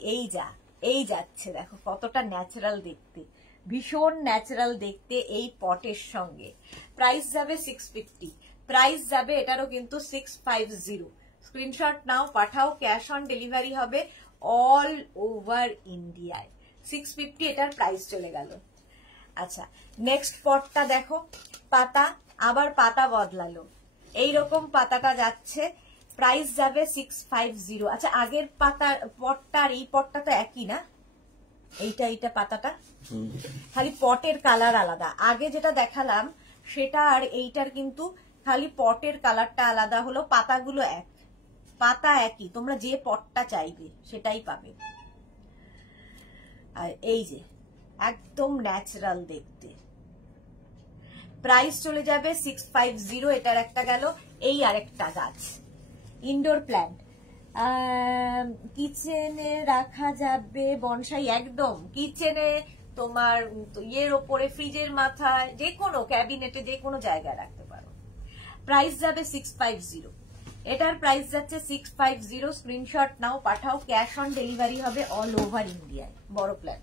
এই যাচ্ছে, দেখো কতটা ন্যাচারাল দেখতে, ভীষণ ন্যাচারাল দেখতে এই পটের সঙ্গে। প্রাইস যাবে 650, প্রাইস যাবে এটারও কিন্তু 650। স্ক্রিনশট নাও, পাঠাও, ক্যাশ অন ডেলিভারি হবে অল ওভার ইন্ডিয়ায়। 650 এটার প্রাইস চলে গেল। আচ্ছা নেক্সট পটটা দেখো, পাতা, আবার পাতা বদলালো, এইরকম পাতাটা যাচ্ছে, প্রাইস যাবে 650। আচ্ছা আগের পাতার পটটা আর এই পটটা তো একই না? এইটা পাতাটা খালি পটের কালার আলাদা, আগে যেটা দেখালাম সেটা আর এইটার কিন্তু খালি পটের কালারটা আলাদা হলো, পাতাগুলো এক, পাতা একই, তোমরা যে পটটা চাইবে সেটাই পাবে। আর এই যে একদম ন্যাচারাল দেখতে, প্রাইস চলে যাবে 650। এটার একটা গেল। এই আরেকটা গাছ ইনডোর প্ল্যান্ট, কিচেনে রাখা যাবে বনসাই, একদম কিচেনে তোমার ইয়ের ওপরে, ফ্রিজের মাথায়, যে কোনো ক্যাবিনেটে, যে কোনো জায়গায় রাখতে পারো। প্রাইস যাবে 650। এটার প্রাইস যাচ্ছে 650। স্ক্রিনশট নাও, পাঠাও, ক্যাশ অন ডেলিভারি হবে অল ওভার ইন্ডিয়ায়। বড় প্ল্যান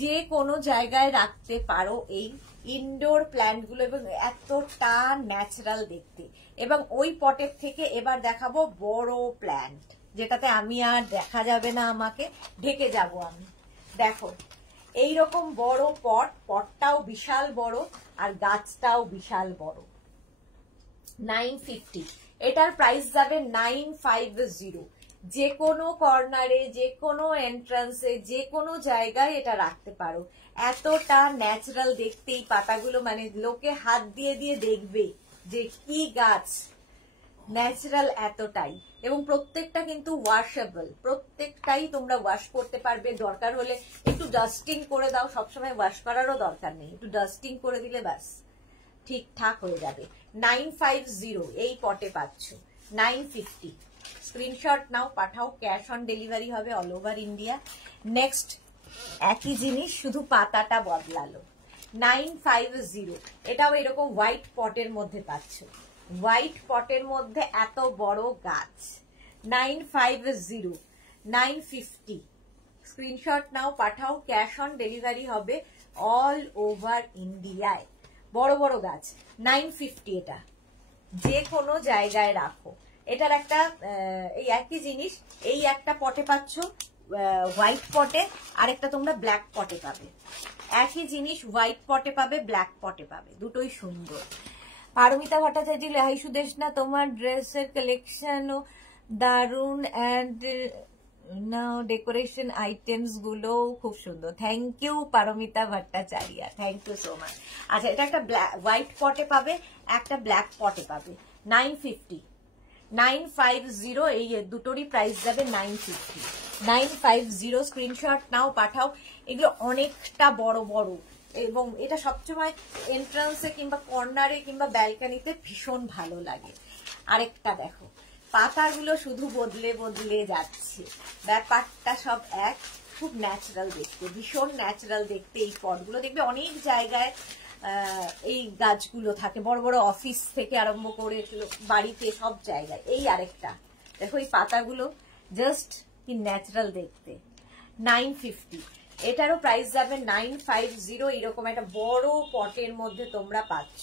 যে কোনো জায়গায় রাখতে পারো এই ইনডোর প্ল্যান্ট গুলো, এবং এতটা ন্যাচারাল দেখতে। এবং ওই পটের থেকে এবার দেখাবো বড় প্ল্যান্ট, যেটাতে আমি আর দেখা যাবে না, আমাকে ঢেকে যাব আমি। দেখো এইরকম বড় পট, পটটাও বিশাল বড় আর গাছটাও বিশাল বড়। 950। এটার প্রাইস যাবে 950। যে কোনো কর্নারে, যে কোনো এন্ট্রান্সে, যে কোনো জায়গায় এটা রাখতে পারো। এতটা ন্যাচারাল দেখতে এই পাতাগুলো, মানে লোকে হাত দিয়ে দিয়ে দেখবে যে কি গাছ, ন্যাচারাল এতটাই। এবং প্রত্যেকটা কিন্তু ওয়াশেবল, প্রত্যেকটাই তোমরা ওয়াশ করতে পারবে। দরকার হলে একটু ডাস্টিং করে দাও, সবসময় ওয়াশ করারও দরকার নেই, একটু ডাস্টিং করে দিলে ব্যাস ঠিকঠাক হয়ে যাবে। 950 এই পটে পাচ্ছ। 950 স্ক্রিনশট নাও, পাঠাও, ক্যাশ অন ডেলিভারি হবে অল ওভার ইন্ডিয়া। নেক্সট একই জিনিস, শুধু পাতাটা বদলালো। 950 এটাও এরকম হোয়াইট পটের মধ্যে পাচ্ছ। হোয়াইট পটের মধ্যে এত বড় গাছ। 950 950 স্ক্রিনশট নাও, পাঠাও, ক্যাশ অন ডেলিভারি হবে অল ওভার ইন্ডিয়ায়। বড় বড় গাছ। 950 এটা যে কোনো জায়গায় রাখো। এটার একটা এই একই জিনিস, এই একটা পটে পাচ্ছ হোয়াইট পটে, আরেকটা তোমরা ব্ল্যাক পটে পাবে। একই জিনিস হোয়াইট পটে পাবে, ব্ল্যাক পটে পাবে, দুটোই সুন্দর। পারমিতা ভট্টাচার্য, হাই সুদেশনা, তোমার ড্রেসের কালেকশনও দারুন, অ্যান্ড নাও ডেকোরেশন আইটেমস গুলো খুব সুন্দর। Thank you Paromita Bhattacharya, thank you so much. আচ্ছা, এটা একটা হোয়াইট পটে পাবে, একটা ব্ল্যাক পটে পাবে। 950 950 এই দুটোরই প্রাইস যাবে 950। 950 স্ক্রিনশট নাও, পাঠাও। এগুলো অনেকটা বড় বড়, এবং এটা সবসময় এন্ট্রান্সে কিংবা কর্নারে কিংবা ব্যালকানিতে ভীষণ ভালো লাগে। আরেকটা দেখো, পাতাগুলো শুধু বদলে বদলে যাচ্ছে, ব্যাপারটা সব এক। খুব ন্যাচারাল দেখতে, ভীষণ ন্যাচারাল দেখতে এই পটগুলো। দেখবে অনেক জায়গায় এই গাছগুলো থাকে, বড় বড় অফিস থেকে আরম্ভ করে বাড়িতে, সব জায়গায়। এই আরেকটা দেখো, এই পাতাগুলো জাস্ট কি ন্যাচারাল দেখতে। 950 এটারও প্রাইস যাবে 950। এরকম একটা বড় পটের মধ্যে তোমরা পাচ্ছ।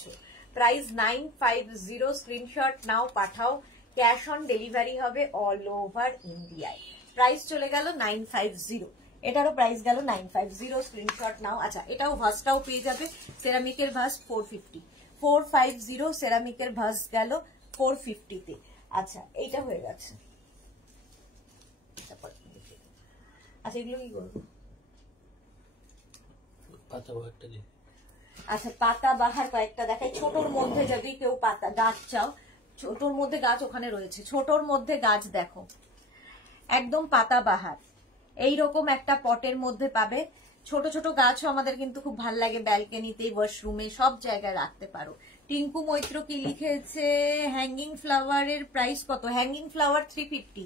প্রাইস 950। স্ক্রিনশট নাও, পাঠাও, ক্যাশ অন ডেলিভারি হবে অল ওভার ইন্ডিয়ায়। প্রাইস চলে গেল 950। এটারও প্রাইস গেল 950। স্ক্রিনশট নাও। আচ্ছা, এটাও ভাসটাও পেয়ে যাবে। সেরামিকের ভাস 450। 450 সেরামিকের ভাস গেল 450 তে। আচ্ছা, এইটা হয়ে গেছে। আচ্ছা, এগুলো কি করবো? আচ্ছা, পাতা বাহার কয়েকটা দেখাই। ছোটর মধ্যে যদি কেউ পাতা গাছ চাও, ছোটর মধ্যে গাছ ওখানে রয়েছে। ছোটর মধ্যে গাছ দেখো, একদম পাতা বাহার এইরকম একটা পটের মধ্যে পাবে। ছোট ছোট গাছও আমাদের কিন্তু খুব ভালো লাগে, ব্যালকনিতে, ওয়াশরুমে, সব জায়গায় রাখতে পারো। টিঙ্কু মৈত্র কি লিখেছে, হ্যাঙ্গিং ফ্লাওয়ারের প্রাইস কত? Hanging flower 350।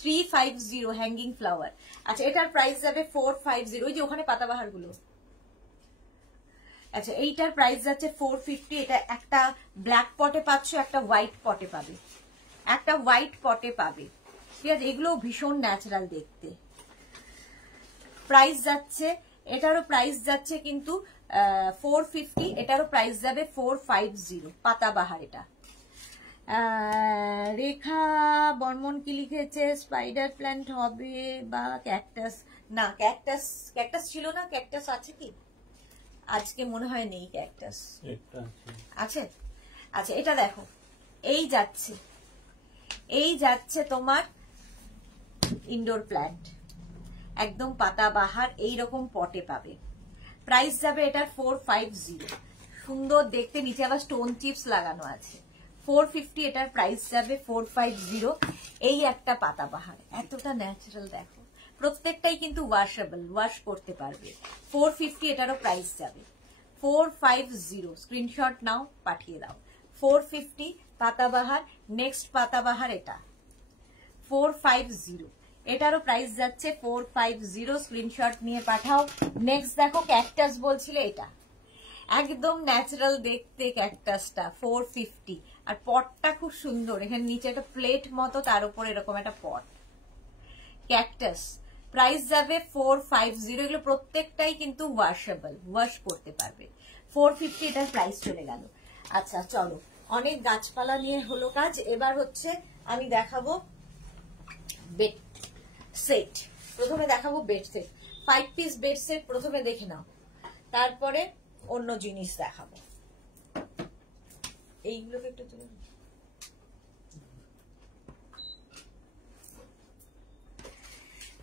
350 hanging flower. আচ্ছা, এটার প্রাইস যাবে 450। ওই যে ওখানে পাতাবাহার গুলো। আচ্ছা, এইটার প্রাইস যাচ্ছে 450। এটা একটা ব্ল্যাক পটে পাচ্ছ, একটা হোয়াইট পটে পাবে, একটা হোয়াইট পটে পাবে। ঠিক আছে, এগুলো ভীষণ ন্যাচারাল দেখতে। প্রাইস যাচ্ছে, এটারও প্রাইস যাচ্ছে কিন্তু 450। এটারও প্রাইস যাবে 450। পাতাবাহার এটা। রেখা বর্মন কি লিখেছে, স্পাইডার প্ল্যান্ট হবে বা ক্যাকটাস? না, ক্যাকটাস ছিল না। ক্যাকটাস আছে কি আজকে? মনে হয় নেই ক্যাকটাস। আছে? আচ্ছা, এটা দেখো, এই যাচ্ছে তোমার ইনডোর প্ল্যান্ট, একদম পাতাবাহার, এইরকম পটে পাবে। প্রাইস যাবে এটার 450। সুন্দর দেখতে, নিচে আবার স্টোন চিপস লাগানো আছে। 450 এটার প্রাইস যাবে 450। এই একটা পাতাবাহার, এতটা ন্যাচারাল দেখো। প্রত্যেকটাই কিন্তু ওয়াশেবল, ওয়াশ করতে পারবে। 450 এটারও প্রাইস যাবে। 450 স্ক্রিনশট নাও, পাঠিয়ে দাও। 450 পাতাবাহার। নেক্সট পাতাবাহার এটা 450, এটারও প্রাইস যাচ্ছে 450, স্ক্রিনশট নিয়ে পাঠাও। নেক্সট দেখো ক্যাকটাস বলছিলে, এটা একদম ন্যাচারাল দেখতে ক্যাকটাসটা 450, আর পটটা খুব সুন্দর, এখানে নিচে একটা প্লেট মতো, তার উপর এরকম একটা পট। ক্যাকটাস প্রাইস যাবে 450, এগুলো প্রত্যেকটাই কিন্তু ওয়াশেবল, ওয়াশ করতে পারবে। 450 এটার প্রাইস চলে গেল। আচ্ছা চলো, অনেক গাছপালা নিয়ে হলো কাজ, এবার হচ্ছে আমি দেখাবো বেড সেট। প্রথমে দেখাবো bed set, 5 piece bed set প্রথমে দেখে নাও, তারপরে অন্য জিনিস দেখাবো। এইগুলোকে একটু তুলে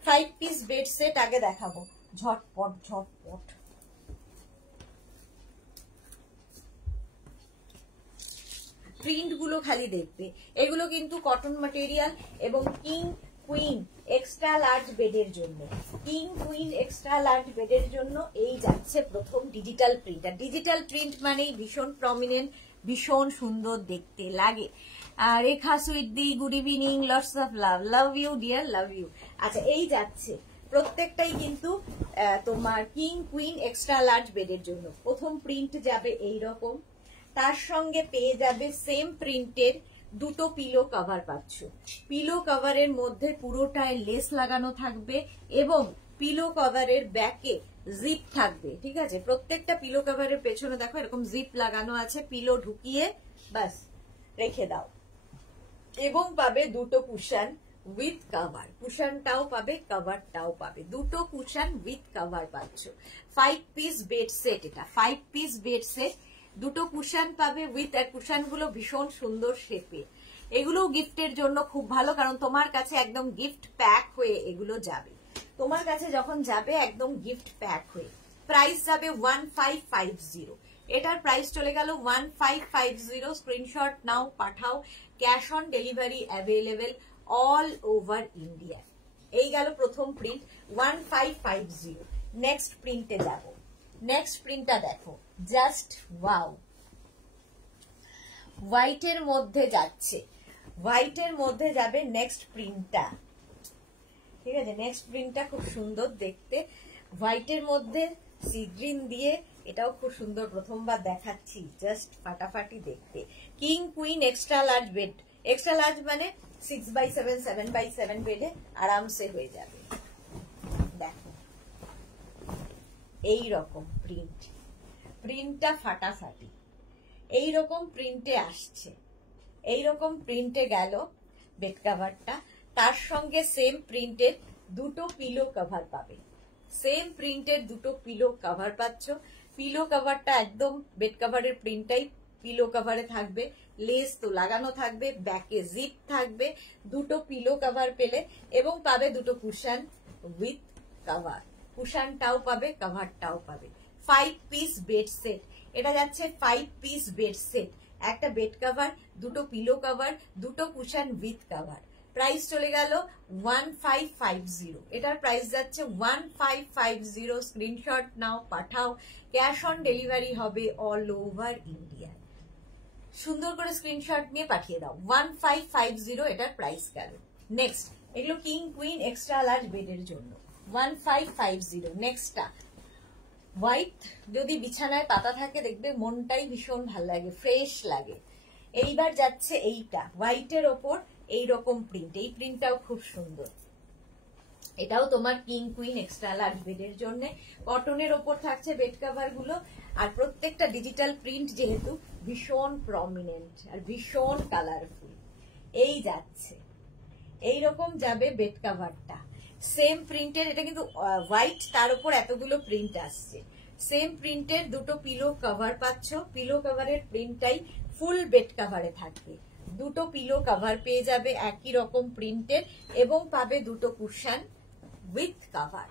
5 পিস বেড সেট আগে দেখাবো, ঝটপট ঝটপট। প্রিন্ট গুলো খালি দেখবে, এগুলো কিন্তু কটন ম্যাটেরিয়াল এবং কিং কুইন এক্সট্রা লার্জ বেডের জন্য। কিং কুইন এক্সট্রা লার্জ বেডের জন্য এই যাচ্ছে প্রথম ডিজিটাল প্রিন্ট। আর ডিজিটাল প্রিন্ট মানেই ভীষণ প্রমিনেন্ট, ভীষণ সুন্দর দেখতে লাগে। আর রেখা সুইট দি good evening, lots of love, love you dear, love you. আচ্ছা এই যাচ্ছে প্রত্যেকটাই কিন্তু তোমার কিং কুইন এক্সট্রা লার্জ বেডের জন্য। প্রথম প্রিন্ট যাবে এই রকম, তার সঙ্গে পেয়ে যাবে সেম প্রিন্টের দুটো পিলো কভার পাচ্ছ। পিলো কভারের মধ্যে পুরোটায় লেস লাগানো থাকবে এবং পিলো কভারের ব্যাকে জিপ থাকবে, ঠিক আছে। প্রত্যেকটা পিলো কভারের পেছনে দেখো এরকম জিপ লাগানো আছে, পিলো ঢুকিয়ে বাস রেখে দাও। এবং পাবে দুটো কুশন উইথ কভার, কুশনটাও পাবে কভারটাও পাবে, দুটো কুশন উইথ কভার পাচ্ছ। 5 পিস বেড সেট, এটা 5 পিস বেড সেট, দুটো কুশন পাবে উইথ, আর কুশন গুলো ভীষণ সুন্দর শেপে। এগুলো গিফটের জন্য খুব ভালো, কারণ তোমার কাছে একদম গিফট প্যাক হয়ে এগুলো যাবে, তোমার কাছে যখন যাবে একদম গিফট প্যাক হয়ে। প্রাইস যাবে 1550, এটার প্রাইস চলে গেল 1550, স্ক্রিনশট নাও, পাঠাও। Cash on delivery available all over India. এই গেল প্রথম প্রিন্ট 1550। নেক্সট প্রিন্টে যাব, নেক্সট প্রিন্টটা দেখো, জাস্ট ওয়াও। হোয়াইটের মধ্যে যাচ্ছে, হোয়াইটের মধ্যে যাবে নেক্সট প্রিন্টটা, ঠিক আছে। নেক্সট প্রিন্টটা খুব সুন্দর দেখতে, হোয়াইটের মধ্যে সি গ্রিন দিয়ে, এটাও খুব সুন্দর, প্রথমবার দেখাচ্ছি, জাস্ট ফাটাফাটি দেখতে। King queen extra large bed, extra large মানে 6x7 7x7 বেডে আরামসে হয়ে যাবে। দেখো এই রকম প্রিন্ট, প্রিন্টটা ফাটাফাটি, এই রকম প্রিন্টে আসছে, এই রকম প্রিন্টে গেল বেড কভারটা। তার সঙ্গে সেম প্রিন্টের দুটো পিলো কভার পাবে, সেম প্রিন্টের দুটো পিলো কভার পাচ্ছ। পিলো কভারটা একদম বেড কভারের প্রিন্টটাই পিলো কভারে থাকবে, লেস তো লাগানো থাকবে, ব্যাকে জিপ থাকবে, দুটো পিলো কভার পেলে, এবং পাবে দুটো কুশন উইথ কভার, কুশনটাও পাবে কভারটাও পাবে। 5 পিস বেড সেট, এটা যাচ্ছে 5 পিস বেড সেট, একটা বেড কভার, দুটো পিলো কভার, দুটো কুশন উইথ কভার। প্রাইস চলে গেল 1550, এটার প্রাইস যাচ্ছে 1550, স্ক্রিনশট নাও, পাঠাও। ক্যাশ অন ডেলিভারি হবে অল ওভার ইন্ডিয়া। সুন্দর করে স্ক্রিনশট নিয়ে পাঠিয়ে দাও, 1550 এটার প্রাইস গেল। নেক্সট, এগুলো কিং কুইন এক্সট্রা লার্জ বেডের জন্য 1550। নেক্সটটা হোয়াইট, যদি বিছানায় পাতা থাকে দেখবে মনটাই ভীষণ ভাল লাগে, ফ্রেশ লাগে। এইবার যাচ্ছে এইটা, হোয়াইটের ওপর এইরকম প্রিন্ট, এই প্রিন্টটাও খুব সুন্দর, এটাও তোমার কিং কুইন এক্সট্রা লার্জ বেডের জন্য। কটনের ওপর থাকছে বেড কভার গুলো, আর প্রত্যেকটা ডিজিটাল প্রিন্ট যেহেতু ভীষণ প্রমিনেন্ট আর ভীষণ কালারফুল। এই যাচ্ছে এইরকম যাবে বেড কভারটা, সেম প্রিন্টের, এটা কিন্তু হোয়াইট, তার উপর এতগুলো প্রিন্ট আসছে। সেম প্রিন্টের দুটো পিলো কভার পাচ্ছ, পিলো কভারের প্রিন্টটাই ফুল বেড কভারে থাকবে, দুটো পিলো কভার পেয়ে যাবে একই রকম প্রিন্টের, এবং পাবে দুটো কুশন উইথ কভার।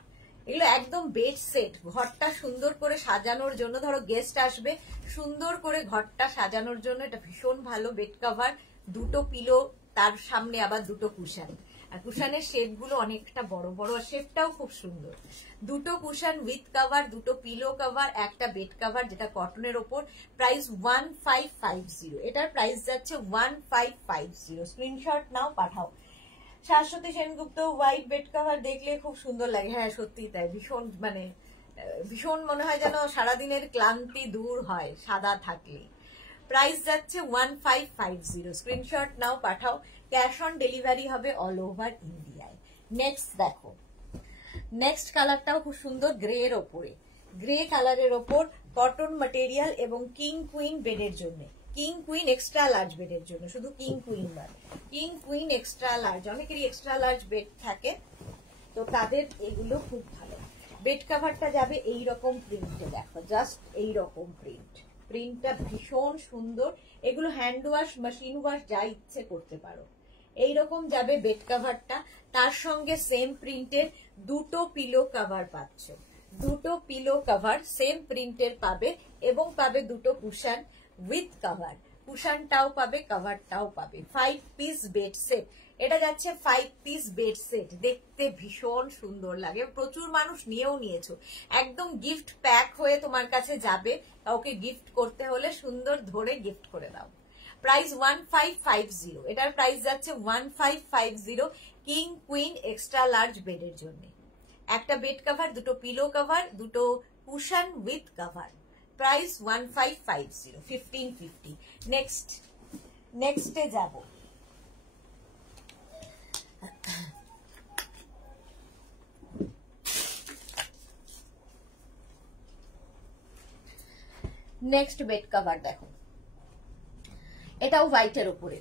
এগুলো একদম বেড সেট, ঘরটা সুন্দর করে সাজানোর জন্য, ধরো গেস্ট আসবে, সুন্দর করে ঘরটা সাজানোর জন্য এটা ভীষণ ভালো বেড কভার, দুটো পিলো, তার সামনে আবার দুটো কুশন। আর কুশানের শেপ গুলো অনেকটা বড় বড়, আর শেপটাও খুব সুন্দর। দুটো কুশান উইথ কভার, দুটো পিলো কভার, একটা বেড কভার যেটা কটনের ওপর। প্রাইস 1550। এটার প্রাইস যাচ্ছে 1550। স্ক্রিনশট নাও, পাঠাও। Shashwati Sengupta white bed cover দেখলে খুব সুন্দর লাগে। হ্যাঁ সত্যি তাই, ভীষণ মানে ভীষণ মনে হয় যেন সারাদিনের ক্লান্তি দূর হয় সাদা থাকলে। প্রাইস যাচ্ছে 1550। স্ক্রিনশট নাও, পাঠাও। ক্যাশ অন ডেলিভারি হবে অল ওভার ইন্ডিয়ায়। নেক্সট দেখো, নেক্সট কালারটাও খুব সুন্দর, গ্রে এর ওপরে। গ্রে কালারের ওপর কটন ম্যাটেরিয়াল এবং কিং কুইন বেডের জন্য, কিং কুইন এক্সট্রা লার্জ বেডের জন্য, শুধু কিং কুইন নয়, কিং কুইন এক্সট্রা লার্জ। অনেকেরই এক্সট্রা লার্জ বেড থাকে, তো তাদের এগুলো খুব ভালো। বেড কভারটা যাবে এইরকম প্রিন্টে, দেখো জাস্ট এইরকম প্রিন্ট। প্রিন্টটা ভীষণ সুন্দর। এগুলো হ্যান্ড ওয়াশ, মেশিন ওয়াশ যা ইচ্ছে করতে পারো। এইরকম যাবে বেড কভারটা। তার সঙ্গে সেম প্রিন্টের দুটো পিলো কভার পাচ্ছ, দুটো পিলো কভার সেম প্রিন্টের পাবে, এবং পাবে দুটো কুশন উইথ কভার। কুশনটাও পাবে, কভারটাও পাবে। 5 পিস বেড সেট। এটা যাচ্ছে 5 পিস বেড সেট। দেখতে ভীষণ সুন্দর লাগে, প্রচুর মানুষ নিয়েও নিয়েছো। একদম গিফট প্যাক হয়ে তোমার কাছে যাবে, কাউকে গিফট করতে হলে সুন্দর ধরে গিফট করে দাও। প্রাইস 1550। এটার প্রাইস যাচ্ছে 1550 কিং কুইন এক্সট্রা লার্জ বেডের জন্য। একটা বেড কভার, দুটো পিলো কভার, দুটো কুশন উইথ কভার। প্রাইস 1550, 1550। নেক্সটে যাব। নেক্সট বেড কভার দেখো, এটাও হোয়াইটের ওপরে,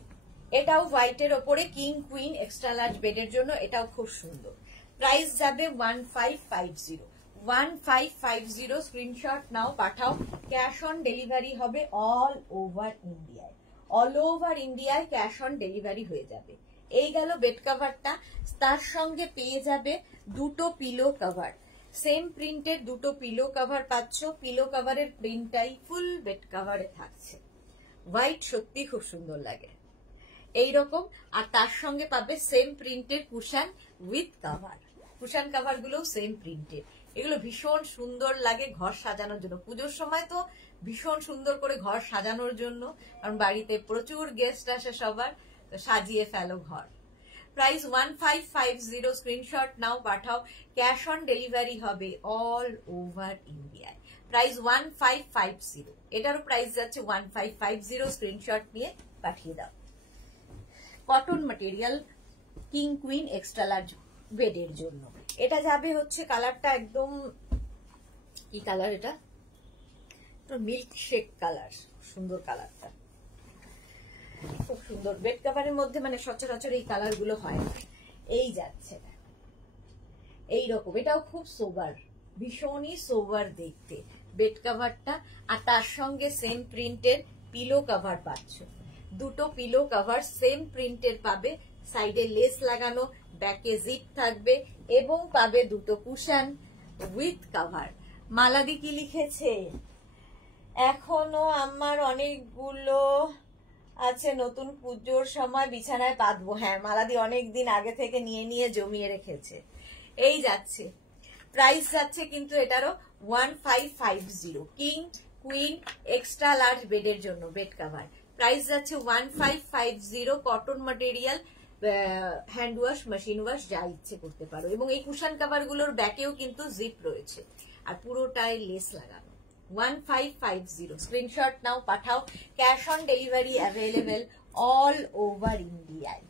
এটাও হোয়াইটের ওপরে কিং কুইন এক্সট্রা লার্জ বেডের জন্য। এটাও খুব সুন্দর। প্রাইস যাবে 1550, 1550। স্ক্রিনশট নাও, পাঠাও। ক্যাশ অন ডেলিভারি হবে অল ওভার ইন্ডিয়ায়, অল ওভার ইন্ডিয়ায় ক্যাশ অন ডেলিভারি হয়ে যাবে। এই গেল বেড কভারটা। তার সঙ্গে পেয়ে যাবে দুটো পিলো কভার, সেম প্রিন্টের দুটো পিলো কভার পাচ্ছ। পিলো কভারের প্রিন্টটাই ফুল বেড কভারে থাকছে। হোয়াইট সত্যি খুব সুন্দর লাগে এইরকম। আর তার সঙ্গে পাবে সেম প্রিন্টের cushion with cover. Cushion cover গুলো সেম প্রিন্টের। এগুলো ভীষণ সুন্দর লাগে ঘর সাজানোর জন্য। পুজোর সময় তো ভীষণ সুন্দর করে ঘর সাজানোর জন্য, কারণ বাড়িতে প্রচুর গেস্ট আসে সবার, তো সাজিয়ে ফেলো ঘর। প্রাইস 1550। স্ক্রিনশট নাও, পাঠাও। ক্যাশ অন ডেলিভারি হবে অল ওভার ইন্ডিয়ায়। প্রাইস 1550। এটারও প্রাইস যাচ্ছে 1550। স্ক্রিনশট নিয়ে পাঠিয়ে দাও। Cotton material king queen extra large বেডের জন্য। এটা যাবে হচ্ছে কালারটা একদম কি কালার, এটা মিল্ক শেক কালার। সুন্দর কালারটা, খুব সুন্দর। বেড কভারের মধ্যে মানে সচরাচর এই কালার গুলো হয় না। এই যাচ্ছে এইরকম। এটাও খুব সোবার, ভীষণই সোবার দেখতে বেড কভারটা। আর তার সঙ্গে সেম প্রিন্টের পিলো কভার পাচ্ছ। দুটো পিলো কভার সেম প্রিন্টের পাবে, সাইডে লেস লাগানো, ব্যাকে জিপ থাকবে, এবং পাবে দুটো কুশন উইথ কভার। মালাদি কি লিখেছে, এখনো আমার অনেকগুলো আছে, নতুন পুজোর সময় বিছানায় পাতবো। হ্যাঁ মালাদি অনেকদিন আগে থেকে নিয়ে নিয়ে জমিয়ে রেখেছে। এই যাচ্ছে, প্রাইস যাচ্ছে কিন্তু এটারও 1550 কিং কুইন এক্সট্রা লার্জ বেডের জন্য বেড কভার। প্রাইস যাচ্ছে 1550। Cotton material, hand wash, machine wash যা ইচ্ছে করতে পারো। এবং এই কুশন কভার গুলোর ব্যাকেও কিন্তু জিপ রয়েছে, আর পুরোটাই লেস লাগানো। 1550। স্ক্রিনশট নাও, পাঠাও। Cash on delivery available all over ইন্ডিয়ায়।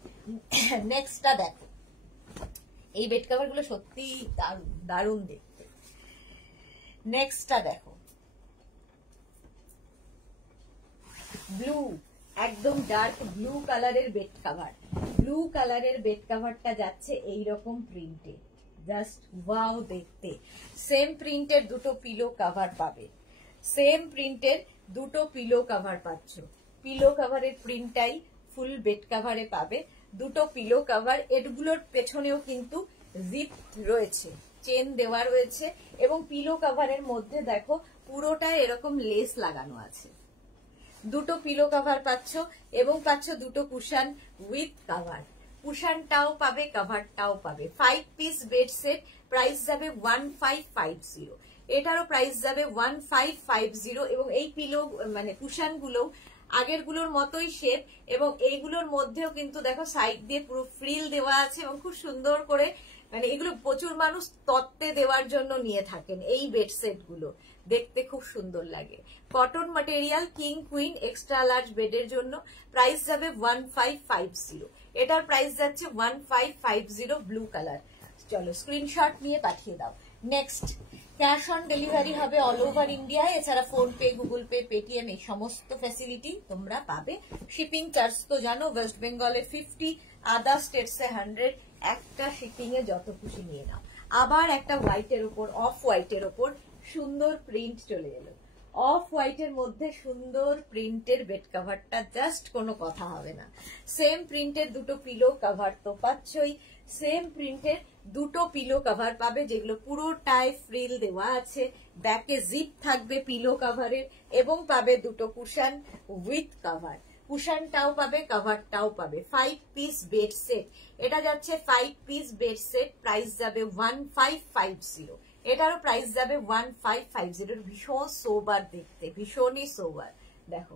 নেক্সটটা দেখো, এই বেড কভার গুলো সত্যি দারুণ দারুণ দেখতে। নেক্সটটা দেখো, ব্লু, একদম ডার্ক ব্লু কালারের বেড কভার। ব্লু কালারের বেড কভারটা যাচ্ছে এইরকম প্রিন্টে, জাস্ট ওয়াও দেখতে। সেম প্রিন্টের দুটো পিলো কভার পাবে, সেম প্রিন্টের দুটো পিলো কভার পাচ্ছ। পিলো কভারের প্রিন্টটাই ফুল বেড কভারে পাবে। দুটো পিলো কভার, এগুলোর পেছনেও কিন্তু জিপ রয়েছে, চেন দেওয়া রয়েছে, এবং পিলো কভারের মধ্যে দেখো পুরোটাই এরকম লেস লাগানো আছে। দুটো পিলো কভার পাচ্ছ, এবং পাচ্ছ দুটো কুশন উইথ কভার। কুশনটাও পাবে, কভারটাও পাবে। 5 পিস বেড সেট, প্রাইস যাবে 1550। এটারও প্রাইস যাবে 1550। এবং এই পিলো মানে কুশন গুলো আগের গুলোর মতোই শেপ, এবং এইগুলোর মধ্যেও কিন্তু দেখো সাইড দিয়ে পুরো ফ্রিল দেওয়া আছে এবং খুব সুন্দর করে, মানে এগুলো প্রচুর মানুষ তত্ত্বে দেওয়ার জন্য নিয়ে থাকেন। এই বেড সেট গুলো দেখতে খুব সুন্দর লাগে। Cotton material, king queen extra large বেডের জন্য প্রাইস যাবে 1550। এটার প্রাইস যাচ্ছে 1550 ব্লু কালার। চলো স্ক্রিনশট নিয়ে পাঠিয়ে দাও। নেক্সট, ক্যাশ অন ডেলিভারি হবে অল ওভার ইন্ডিয়া। এছাড়া phone pay, Google pay, Paytm এই সমস্ত ফ্যাসিলিটি তোমরা পাবে। শিপিং চার্জ তো জানো, ওয়েস্ট বেঙ্গলে 50, আদার স্টেটসে 100। একটা শিপিং এ যত খুশি নিয়ে নাও। আবার একটা হোয়াইটের উপর, অফ হোয়াইটের উপর সুন্দর প্রিন্ট চলে এলো। অফ হোয়াইটের মধ্যে সুন্দর প্রিন্টের বেড কভারটা জাস্ট কোনো কথা হবে না। সেম প্রিন্টের দুটো পিলো কভার তো পাচ্ছই, সেম প্রিন্টের দুটো পিলো কভার পাবে যেগুলো পুরোটাই ফ্রিল দেওয়া আছে। ব্যাকে জিপ থাকবে পিলো কভারের, এবং পাবে দুটো কুশন উইথ কভার। কুশনটাও পাবে, কভারটাও পাবে। 5 পিস বেড সেট, এটা যাচ্ছে 5 পিস বেড সেট, প্রাইস যাবে 1550। এটারও প্রাইস যাবে 1550। ভীষণ সোবার দেখতে, ভীষণই সোবার। দেখো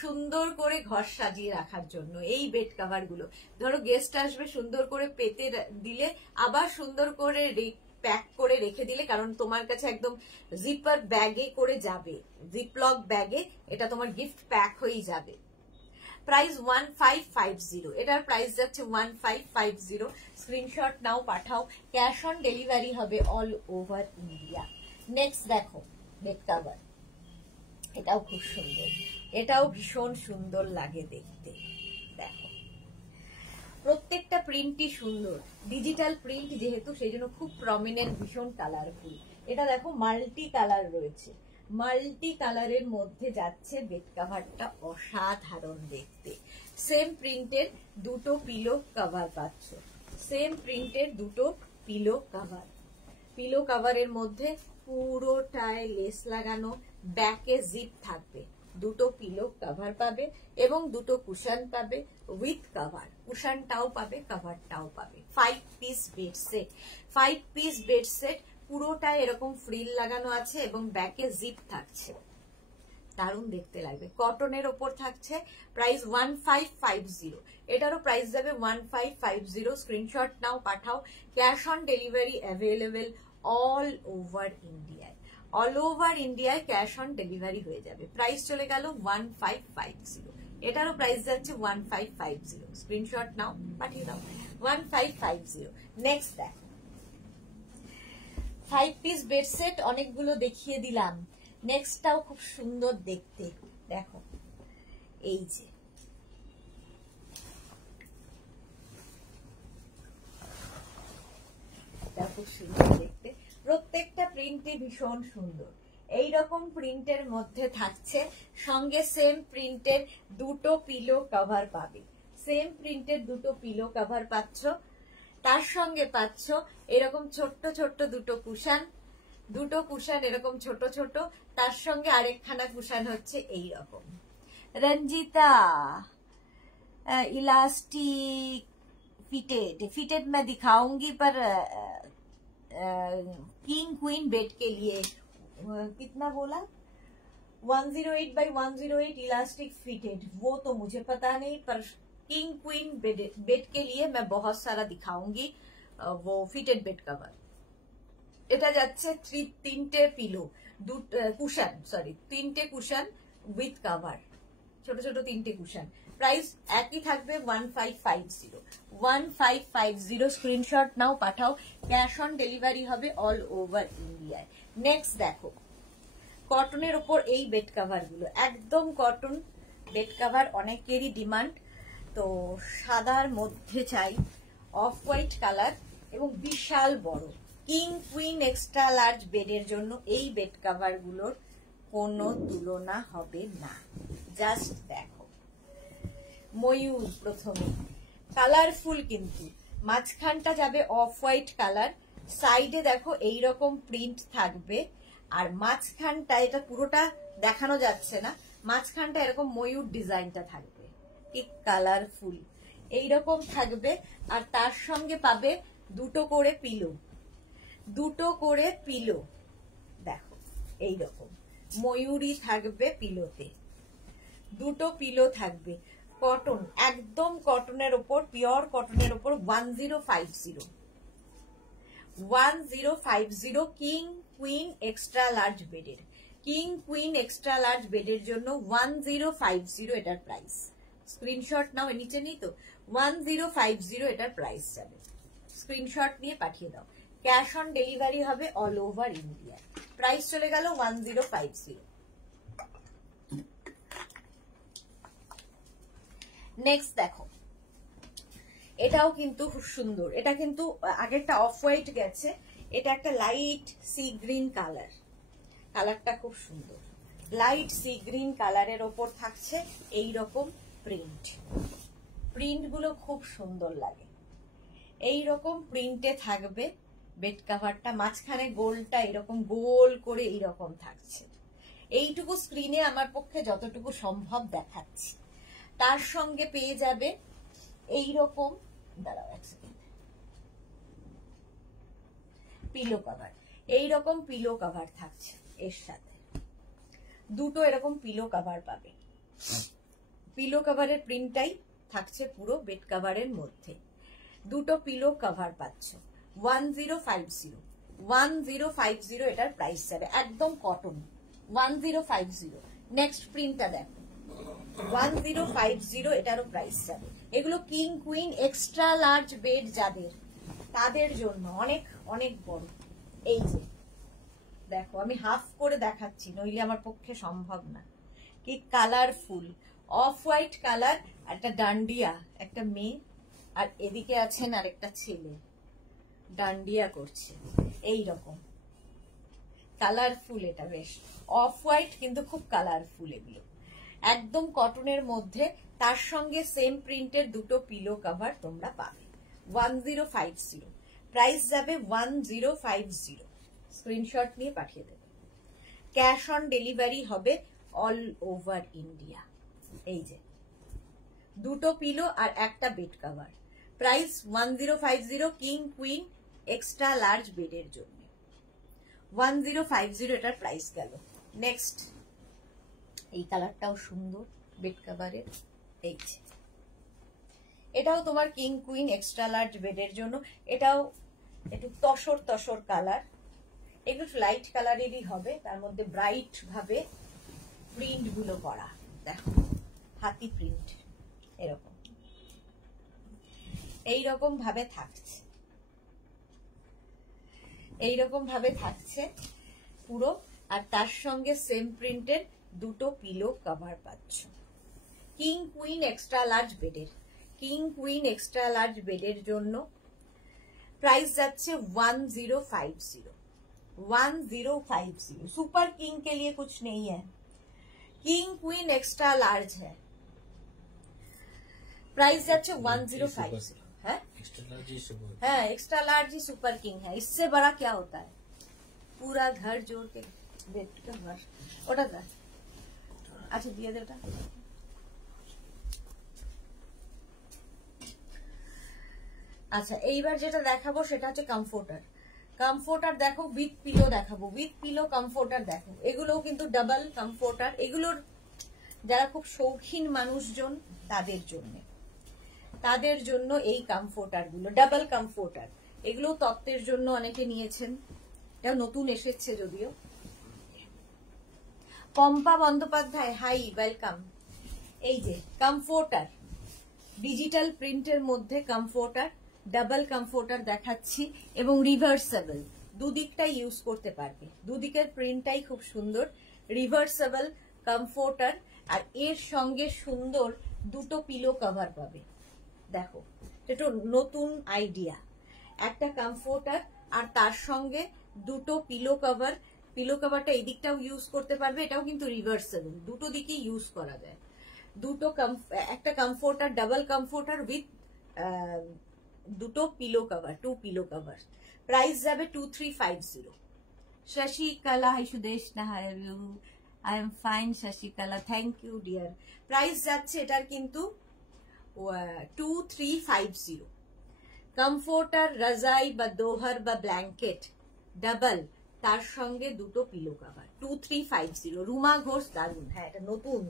সুন্দর করে ঘর সাজিয়ে রাখার জন্য এই বেড কভার গুলো, ধরো গেস্ট আসবে, সুন্দর করে পেতে দিলে, আবার সুন্দর করে প্যাক করে রেখে দিলে, কারণ তোমার কাছে একদম জিপার ব্যাগে করে যাবে, জিপলক ব্যাগে এটা তোমার গিফট প্যাক হয়ে যাবে। প্রাইস 1550। এটার প্রাইস যাচ্ছে 1550। স্ক্রিনশট নাও, পাঠাও। ক্যাশ অন ডেলিভারি হবে অল ওভার ইন্ডিয়া। নেক্সট দেখো বেড কভার, এটাও খুব সুন্দর, এটাও ভীষণ সুন্দর লাগে দেখতে। দেখো প্রত্যেকটা প্রিন্টই সুন্দর, ডিজিটাল প্রিন্ট যেহেতু সেই জন্য খুব প্রমিনেন্ট, ভীষণ কালারফুল। এটা দেখো মাল্টি কালার রয়েছে, মাল্টি কালারের মধ্যে যাচ্ছে বেড কভারটা, অসাধারণ দেখতে। সেম প্রিন্টের দুটো পিলো কভার পাচ্ছ, সেম প্রিন্টের দুটো পিলো কভার। পিলো কভারের মধ্যে পুরোটায় লেস লাগানো, ব্যাকে জিপ থাকবে, দুটো পিলো কভার পাবে এবং দুটো কুশন পাবে উইথ কভার। কুশনটাও পাবে, কভারটাও পাবে। 5 piece bed set, 5 piece bed set, পুরোটায় এরকম ফ্রিল লাগানো আছে এবং ব্যাকে জিপ থাকছে, দারুণ দেখতে লাগবে। কটনের ওপর থাকছে, প্রাইস 1550। এটারও প্রাইস যাবে 1550। স্ক্রিনশট নাও, পাঠাও। Cash on delivery available all over ইন্ডিয়ায়, অল ওভার ইন্ডিয়ায় ক্যাশ অন ডেলিভারি হয়ে যাবে। প্রাইস চলে গেল 1550। এটারও প্রাইস যাচ্ছে 1550। স্ক্রিনশট নাও, পাঠিয়ে দাও। 1550। নেক্সট দেখো 5 পিস বেড সেট অনেকগুলো দেখিয়ে দিলাম। নেক্সটটাও খুব সুন্দর দেখতে, দেখো এই যে এটা খুব সুন্দর দেখতে, প্রত্যেকটা প্রিন্টে ভীষণ সুন্দর। এইরকম প্রিন্টের মধ্যে থাকছে, সঙ্গে সেম প্রিন্টের দুটো পিলো কভার পাবে, সেম প্রিন্টের দুটো পিলো কভার পাচ্ছ। তার সঙ্গে পাচ্ছ এরকম ছোট্ট ছোট্ট দুটো কুশন, দুটো কুশন এরকম ছোট ছোট, তার সঙ্গে আরেকখানা কুশন হচ্ছে এই রকম। रंजीता इलास्टिक फिटेड मैं दिखाऊंगी, पर किंग क्वीन बेड के लिए कितना बोला 108 by 108 इलास्टिक फिटेड, वो तो मुझे पता नहीं, पर किंग क्वीन बेड के लिए मैं बहुत सारा दिखाऊंगी वो फिटेड बेड कवर। এটা যাচ্ছে তিনটে পিলো, কুশন, সরি তিনটে কুশন উইথ কভার, ছোট ছোট তিনটে কুশন। প্রাইস একই থাকবে 1550। 1550। স্ক্রিনশট নাও, পাঠাও। ক্যাশ অন ডেলিভারি হবে অল ওভার ইন্ডিয়ায়। নেক্সট দেখো কটনের উপর এই বেড কভার গুলো, একদম কটন বেড কভার, অনেকেরই ডিমান্ড। তো সাদার মধ্যে চাই, অফ হোয়াইট কালার এবং বিশাল বড়। কিং কুইন এক্সট্রা লার্জ বেডের জন্য এই বেড কভার গুলোর কোনো তুলনা হবে না। জাস্ট দেখো ময়ূর প্রথমে, কালারফুল, কিন্তু মাঝখানটা যাবে অফ হোয়াইট কালার, সাইডে দেখো এইরকম প্রিন্ট থাকবে, আর মাঝখানটা এটা পুরোটা দেখানো যাচ্ছে না, মাঝখানটা এরকম ময়ূর ডিজাইনটা থাকবে। কি কালারফুল, এইরকম থাকবে, আর তার সঙ্গে পাবে দুটো করে পিলো, দুটো করে পিলো। দেখো এইরকম ময়ূরী থাকবে পিলোতে, দুটো পিলো থাকবে, কটন, একদম কটনের ওপর, পিওর কটনের ওপর 1050, 1050 কিং কুইন এক্সট্রা লার্জ বেডের, কিং কুইন এক্সট্রা লার্জ বেডের জন্য 1050 এটার প্রাইস। স্ক্রিনশট নাও, নিচে নেই তো, 1050 এটার প্রাইস যাবে, স্ক্রিনশট নিয়ে পাঠিয়ে দাও। ক্যাশ অন ডেলিভারি হবে অল ওভার ইন্ডিয়া। প্রাইস চলে গেল 1050। নেক্সট দেখো, এটাও কিন্তু খুব সুন্দর, এটা কিন্তু আগেরটা অফ হোয়াইট গেছে, এটা একটা লাইট সি গ্রিন কালার, কালারটা খুব সুন্দর, লাইট সি গ্রিন কালারের ওপর থাকছে এই রকম প্রিন্ট, প্রিন্ট গুলো খুব সুন্দর লাগে, এই রকম প্রিন্টে থাকবে বেড কাভারটা, মাঝখানে গোলটা এরকম গোল করে এইরকম থাকছে। এইটুকু স্ক্রিনে আমার পক্ষে যতটুকু সম্ভব দেখাচ্ছি। তার সঙ্গে পেয়ে যাবে এইরকম, দাঁড়াও এক সেকেন্ড, পিলো কভার, এইরকম পিলো কভার থাকছে, এর সাথে দুটো এরকম পিলো কভার পাবে, পিলো কভারের প্রিন্টটাই থাকছে পুরো বেড কভারের মধ্যে, দুটো পিলো কভার পাচ্ছ 1050, 1050 এটার প্রাইস যাবে, একদম কটন 1050। নেক্সট প্রিন্টটা দেখো, 1050 এটারও প্রাইস যাবে। এগুলো king queen extra large bed যাদের, তাদের জন্য অনেক অনেক বড়। এই যে দেখো, আমি হাফ করে দেখাচ্ছি, নইলে আমার পক্ষে সম্ভব না। কি কালারফুল, অফ হোয়াইট কালার, একটা ডান্ডিয়া, একটা মেয়ে, আর এদিকে আছেন আর একটা ছেলে ডান্ডিয়া করছে, এই রকম কালারফুল। এটা বেশ অফ হোয়াইট কিন্তু খুব কালারফুল, এগুলো একদম কটনের মধ্যে, তার সঙ্গে সেম প্রিন্টের দুটো পিলো কভার তোমরা পাবে 1050, প্রাইস যাবে 1050। স্ক্রিনশট নিয়ে পাঠিয়ে দেবে। ক্যাশ অন ডেলিভারি হবে অল ওভার ইন্ডিয়া। এই যে দুটো পিলো আর একটা bed cover, price 1050 king queen extra large বেডের জন্য 1050 এটার প্রাইস গেল। নেক্সট এই কালারটাও সুন্দর বেড কভারের, এই যে এটাও তোমার কিং কুইন এক্সট্রা লার্জ বেডের জন্য, এটাও একটু তসর তসর কালার, এগুলো লাইট কালারেরই হবে, তার মধ্যে ব্রাইট ভাবে প্রিন্ট গুলো করা, দেখো হাতি প্রিন্ট, এরকম এইরকম ভাবে থাকছে, এইরকম ভাবে থাকছে পুরো, আর তার সঙ্গে সেম প্রিন্টের দুটো পিলো কভার পাচ্ছ কিং কুইন এক্সট্রা লার্জ বেডের, কিং কুইন এক্সট্রা লার্জ বেডের জন্য প্রাইস যাচ্ছে 1050, 1050। सुपर किंग के लिए कुछ नहीं है, किंग क्वीन एक्स्ट्रा लार्ज है, प्राइस जाच्छे 1050 है, हाँ एक्स्ट्रा लार्ज ही सुपर किंग है, इससे बड़ा क्या होता है, पूरा घर जोड़ के बेड का घर ওটা দা, আচ্ছা দিয়ে দে ওটা। আচ্ছা এইবার যেটা দেখাবো সেটা হচ্ছে কমফোর্টার, কমফোর্টার দেখো উইথ পিলো দেখাবো, উইথ পিলো কমফোর্টার দেখো, এগুলোও কিন্তু ডাবল কমফোর্টার, এগুলোর যারা খুব শৌখিন মানুষজন তাদের জন্য এই কমফোর্টার গুলো, ডাবল কমফোর্টার, এগুলো তত্ত্বের জন্য অনেকে নিয়েছেন, এটা নতুন এসেছে যদিও। Pampa Bandyopadhyay hi welcome. এই যে কমফোর্টার, ডিজিটাল প্রিন্টের মধ্যে কমফোর্টার, ডাবল কমফোর্টার দেখাচ্ছি, এবং রিভার্সেবল, দুদিকটাই ইউজ করতে পারবে, দুদিকের প্রিন্টটাই খুব সুন্দর, রিভার্সেবল কমফোর্টার, আর এর সঙ্গে সুন্দর দুটো পিলো কভার পাবে। দেখো এটা নতুন আইডিয়া, একটা কমফোর্টার আর তার সঙ্গে দুটো পিলো কভার, পিলো কভারটা এই দিকটাও ইউজ করতে পারবে, এটাও কিন্তু রিভার্সেবল, দুটো দিকে ইউজ করা যায়, দুটো একটা কমফোর্টার, ডাবল কমফোর্টার উইথ দুটো pillow cover, two pillow cover, price যাবে 2350। শশিকলা হাই সুদেশ না, hi you, I am fine Shashikala, thank you dear. Price যাচ্ছে এটার কিন্তু 2350 কমফোর্টার রাজাই বা দোহার বা ব্ল্যাঙ্কেট ডাবল, তার সঙ্গে দুটো পিলো কভার 2350। রুমা ঘোষ দারুন, হ্যাঁ এটা নতুন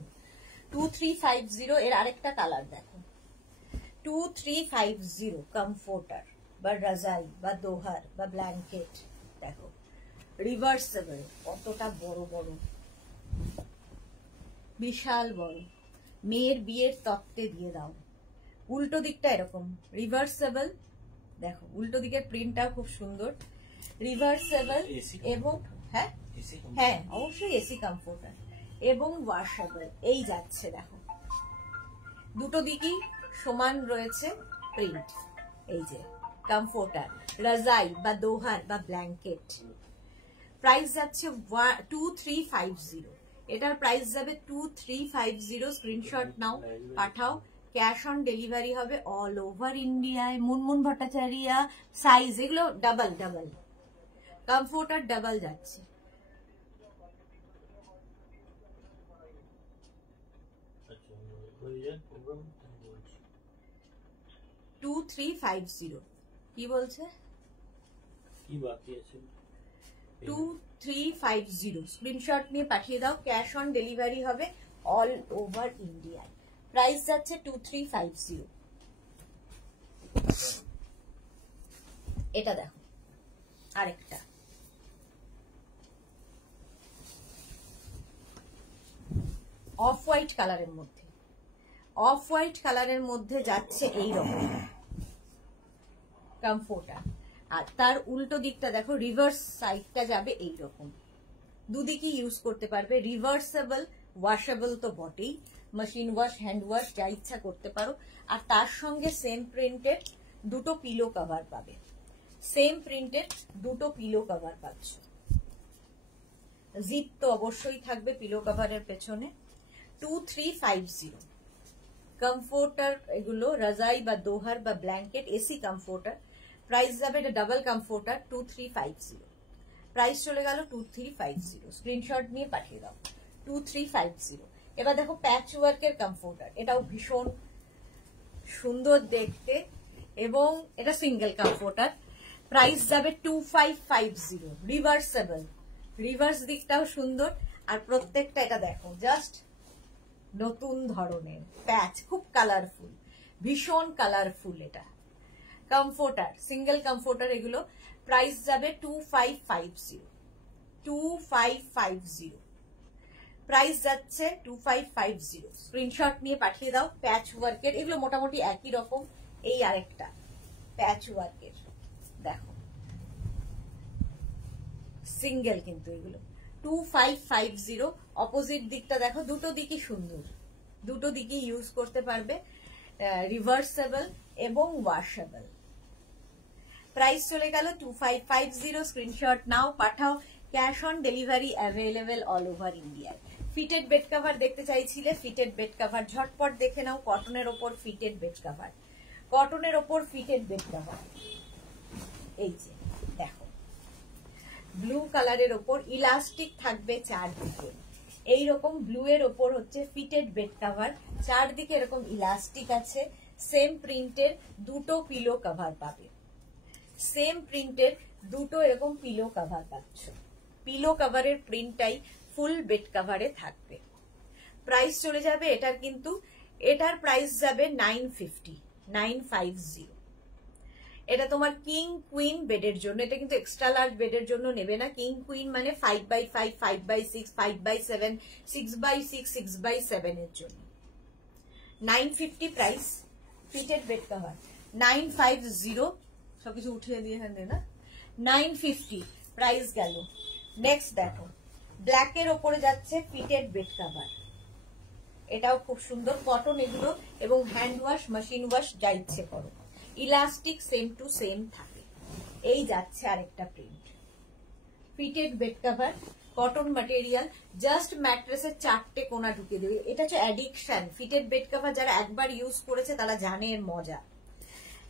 2350। এর আরেকটা কালার দেখো 2350 কমফোর্টার বা রাজাই বা দোহার বা ব্ল্যাঙ্কেট। দেখো রিভার্সেবল, কতটা বড় বড়, বিশাল বড়, মেয়ের বিয়ের তত্ত্বে দিয়ে দাও। উল্টো দিকটা এরকম রিভার্সেবল, দেখো উল্টো দিকের প্রিন্টটা খুব সুন্দর, রিভার্সেবল এবং হ্যাঁ হ্যাঁ অবশ্যই এসি কমফোর্টার এবং ওয়াশেবল। এই যাচ্ছে দেখো দুটো দিকই সমান রয়েছে প্রিন্ট। এই যে কমফোর্টার রাজাই বা দোহার বা ব্ল্যাঙ্কেট, প্রাইস যাচ্ছে 2350। এটার প্রাইস যাবে 2350। স্ক্রিনশট নাও, পাঠাও, ক্যাশ অন ডেলিভারি হবে অল ওভার ইন্ডিয়ায়। মুনমুন ভট্টাচার্য সাইজ, এগুলো ডাবল ডাবল কমফোর্টার, ডাবল যাচ্ছে। টু 2350 কি বলছে, কি বাকি আছে? 2350 স্ক্রিনশট নিয়ে পাঠিয়ে দাও, ক্যাশ অন ডেলিভারি হবে অল ওভার ইন্ডিয়ায়। প্রাইস যাচ্ছে 2350। এটা দেখো আরেকটা অফ হোয়াইট কালারের মধ্যে, অফ হোয়াইট কালারের মধ্যে যাচ্ছে এই রকম কমফোর্টার, আর তার উল্টো দিকটা দেখো রিভার্স সাইডটা যাবে এই রকম। দুদিকই ইউজ করতে পারবে, রিভার্সেবল, ওয়াশেবল তো বটেই, মেশিন ওয়াশ, হ্যান্ড ওয়াশ যা ইচ্ছা করতে পারো। আর তার সঙ্গে সেম প্রিন্টের দুটো পিলো কভার পাবে, সেম প্রিন্টের দুটো পিলো কভার পাচ্ছ। জিপ তো অবশ্যই থাকবে পিলো কভারের পেছনে। 2350 কমফোর্টার, এগুলো রাজাই বা দোহার বা ব্ল্যাঙ্কেট এসি কমফোর্টার। প্রাইস যাবে, এটা ডাবল কমফোর্টার 2350। প্রাইস চলে গেল 2350। স্ক্রিনশট নিয়ে পাঠিয়ে দাও 2350। এবার দেখো প্যাচ ওয়ার্কের কমফোর্টার, এটাও ভীষণ সুন্দর দেখতে এবং এটা সিঙ্গেল কমফোর্টার। প্রাইস যাবে 2550। রিভার্সেবল, রিভার্স দিকটাও সুন্দর, আর প্রত্যেকটা এটা দেখো জাস্ট নতুন ধরনের প্যাচ, খুব কালারফুল, ভীষণ কালারফুল। এটা কমফোর্টার, সিঙ্গেল কমফোর্টার এগুলো। প্রাইস যাবে 2550। 2550 প্রাইস যাচ্ছে 2550। স্ক্রিনশট নিয়ে পাঠিয়ে দাও। প্যাচ ওয়ার্কের এগুলো মোটামুটি একই রকম। এই আরেকটা প্যাচ ওয়ার্কের দেখো, সিঙ্গেল কিন্তু এগুলো 2550। অপোজিট দিকটা দেখো, দুটো দিকই সুন্দর, দুটো দিকই ইউজ করতে পারবে, রিভার্সেবল এবং ওয়াশেবল। প্রাইস চলে গেল 2550। স্ক্রিনশট নাও, পাঠাও, cash on delivery available all over ইন্ডিয়ায়। ফিটেড বেড কভার দেখতে চাইছিলে, ফিটেড বেড কভার ঝটপট দেখে নাও। কটনের ওপর ফিটেড বেড কভার, কটনের ওপর ফিটেড বেড কভার। এই যে দেখো ব্লু কালারের ওপর ইলাস্টিক থাকবে চারদিকে, এইরকম ব্লু এর ওপর হচ্ছে ফিটেড বেড কভার, চারদিকে এরকম ইলাস্টিক আছে। সেম প্রিন্টের দুটো পিলো কভার পাবে, সেম প্রিন্টের দুটো এরকম পিলো কভার পাচ্ছ। পিলো কভারের প্রিন্টটাই ফুল বেড কভারে থাকবে। প্রাইস চলে যাবে এটার, কিন্তু এটার প্রাইস যাবে 950। এটা তোমার কিং কুইন বেডের জন্য, এটা কিন্তু এক্সট্রা লার্জ বেডের জন্য নেবে না। কিং কুইন মানে 5x5, 5x6, 5x7, 6x6, 6x7 এর জন্য। 950 প্রাইস, ফিটেড বেড কভার 950। সবকিছু উঠিয়ে দিয়ে এখানে না, 950 প্রাইস গেল। নেক্সট দেখো ব্ল্যাকের ওপরে যাচ্ছে ফিটেড বেড কভার, এটাও খুব সুন্দর, কটন এগুলো, এবং হ্যান্ড ওয়াশ, মেশিন ওয়াশ যা ইচ্ছে করো, ইলাস্টিক সেম টু সেম থাকে। এই যাচ্ছে আরেকটা print, fitted bed cover, cotton material, just ম্যাট্রেসের চারটে কোনা ঢুকে দেবে। এটা হচ্ছে অ্যাডিকশন, ফিটেড বেড কভার যারা একবার ইউজ করেছে তারা জানে এর মজা।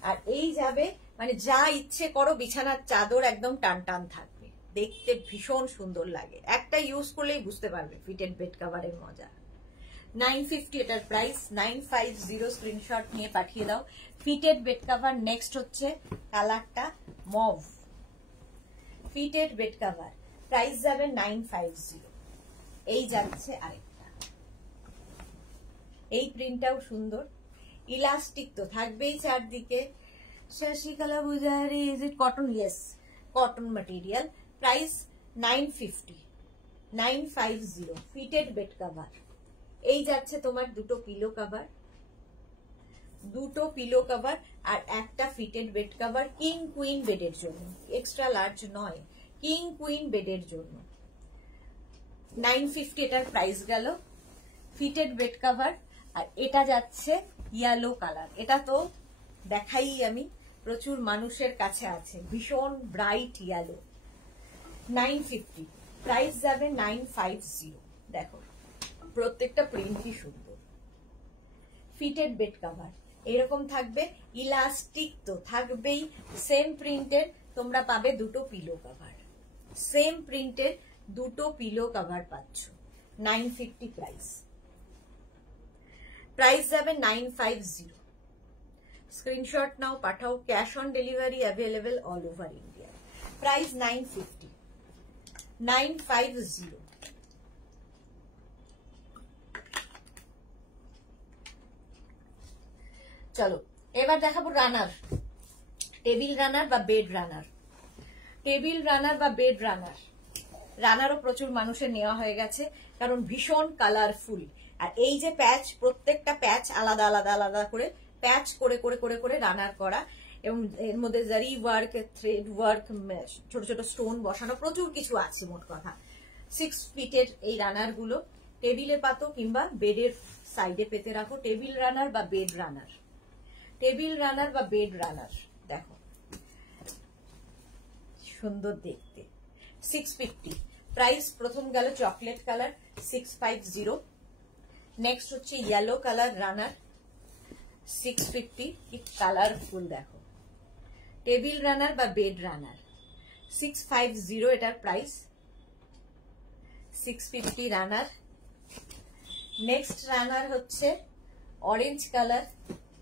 আর এই যাবে মানে যা ইচ্ছে করো, বিছানার চাদর একদম টান টান থাকবে, দেখতে ভীষণ সুন্দর লাগে। একটা ইউজ করলেই বুঝতে পারবে ফিটেড বেড কভারের মজা। 950 এটার প্রাইস, 950 স্ক্রিনশট নিয়ে পাঠিয়ে দাও। Fitted bed cover. নেক্সট হচ্ছে কালারটা mauve, fitted bed cover, price যাবে 950। এই যাচ্ছে আরেকটা, এই প্রিন্টটাও সুন্দর, ইলাস্টিক তো থাকবেই চারদিকে। শশিকলা পূজারি, is it cotton? Yes, cotton material, price 950, 950 fitted bed cover. এই যাচ্ছে তোমার দুটো পিলো কভার, দুটো পিলো কভার আর একটা fitted bed cover, king queen বেডের জন্য, এক্সট্রা লার্জ নয়, কিং কুইন বেডের জন্য। 950 এটার প্রাইস গেল, ফিটেড বেড কভার। আর এটা যাচ্ছে ইয়েলো কালার, এটা তো দেখাই আমি, প্রচুর মানুষের কাছে আছে, ভীষণ ব্রাইট ইয়েলো। 950 প্রাইস যাবে 950। দেখো প্রত্যেকটা প্রিন্টই সুন্দর। ফিটেড বেড কভার এরকম থাকবে, ইলাস্টিক তো থাকবেই, সেম প্রিন্টের তোমরা পাবে দুটো পিলো কভার, সেম প্রিন্টের দুটো পিলো কভার পাচ্ছ। 950 প্রাইস, প্রাইস যাবে 950। স্ক্রিনশট নাও, পাঠাও, cash on delivery available all over India. Price 950, 950। চলো এবার দেখাবো রানার, টেবিল রানার বা বেড রানার। টেবিল রানার বা বেড রানার, রানারও প্রচুর মানুষের নেওয়া হয়ে গেছে, কারণ ভীষণ কালারফুল। আর এই যে প্যাচ, প্রত্যেকটা প্যাচ আলাদা আলাদা আলাদা করে প্যাচ করে করে করে করে রানার করা, এবং এর মধ্যে জারি ওয়ার্ক, থ্রেড ওয়ার্ক, ছোট ছোট স্টোন বসানো, প্রচুর কিছু আছে। মোট কথা 6 ফিটের এই রানার গুলো টেবিলে পাতো কিংবা বেডের সাইডে পেতে রাখো। টেবিল রানার বা বেড রানার, টেবিল রানার বা বেড রানার, দেখো সুন্দর দেখতে। 650 প্রাইস। প্রথম গেল চকলেট কালার 650, নেক্সট হচ্ছে ইয়েলো কালার রানার 650। কি কালারফুল দেখো, টেবিল রানার বা বেড রানার 650 এটার প্রাইস, 650 রানার। নেক্সট রানার হচ্ছে অরেঞ্জ কালার,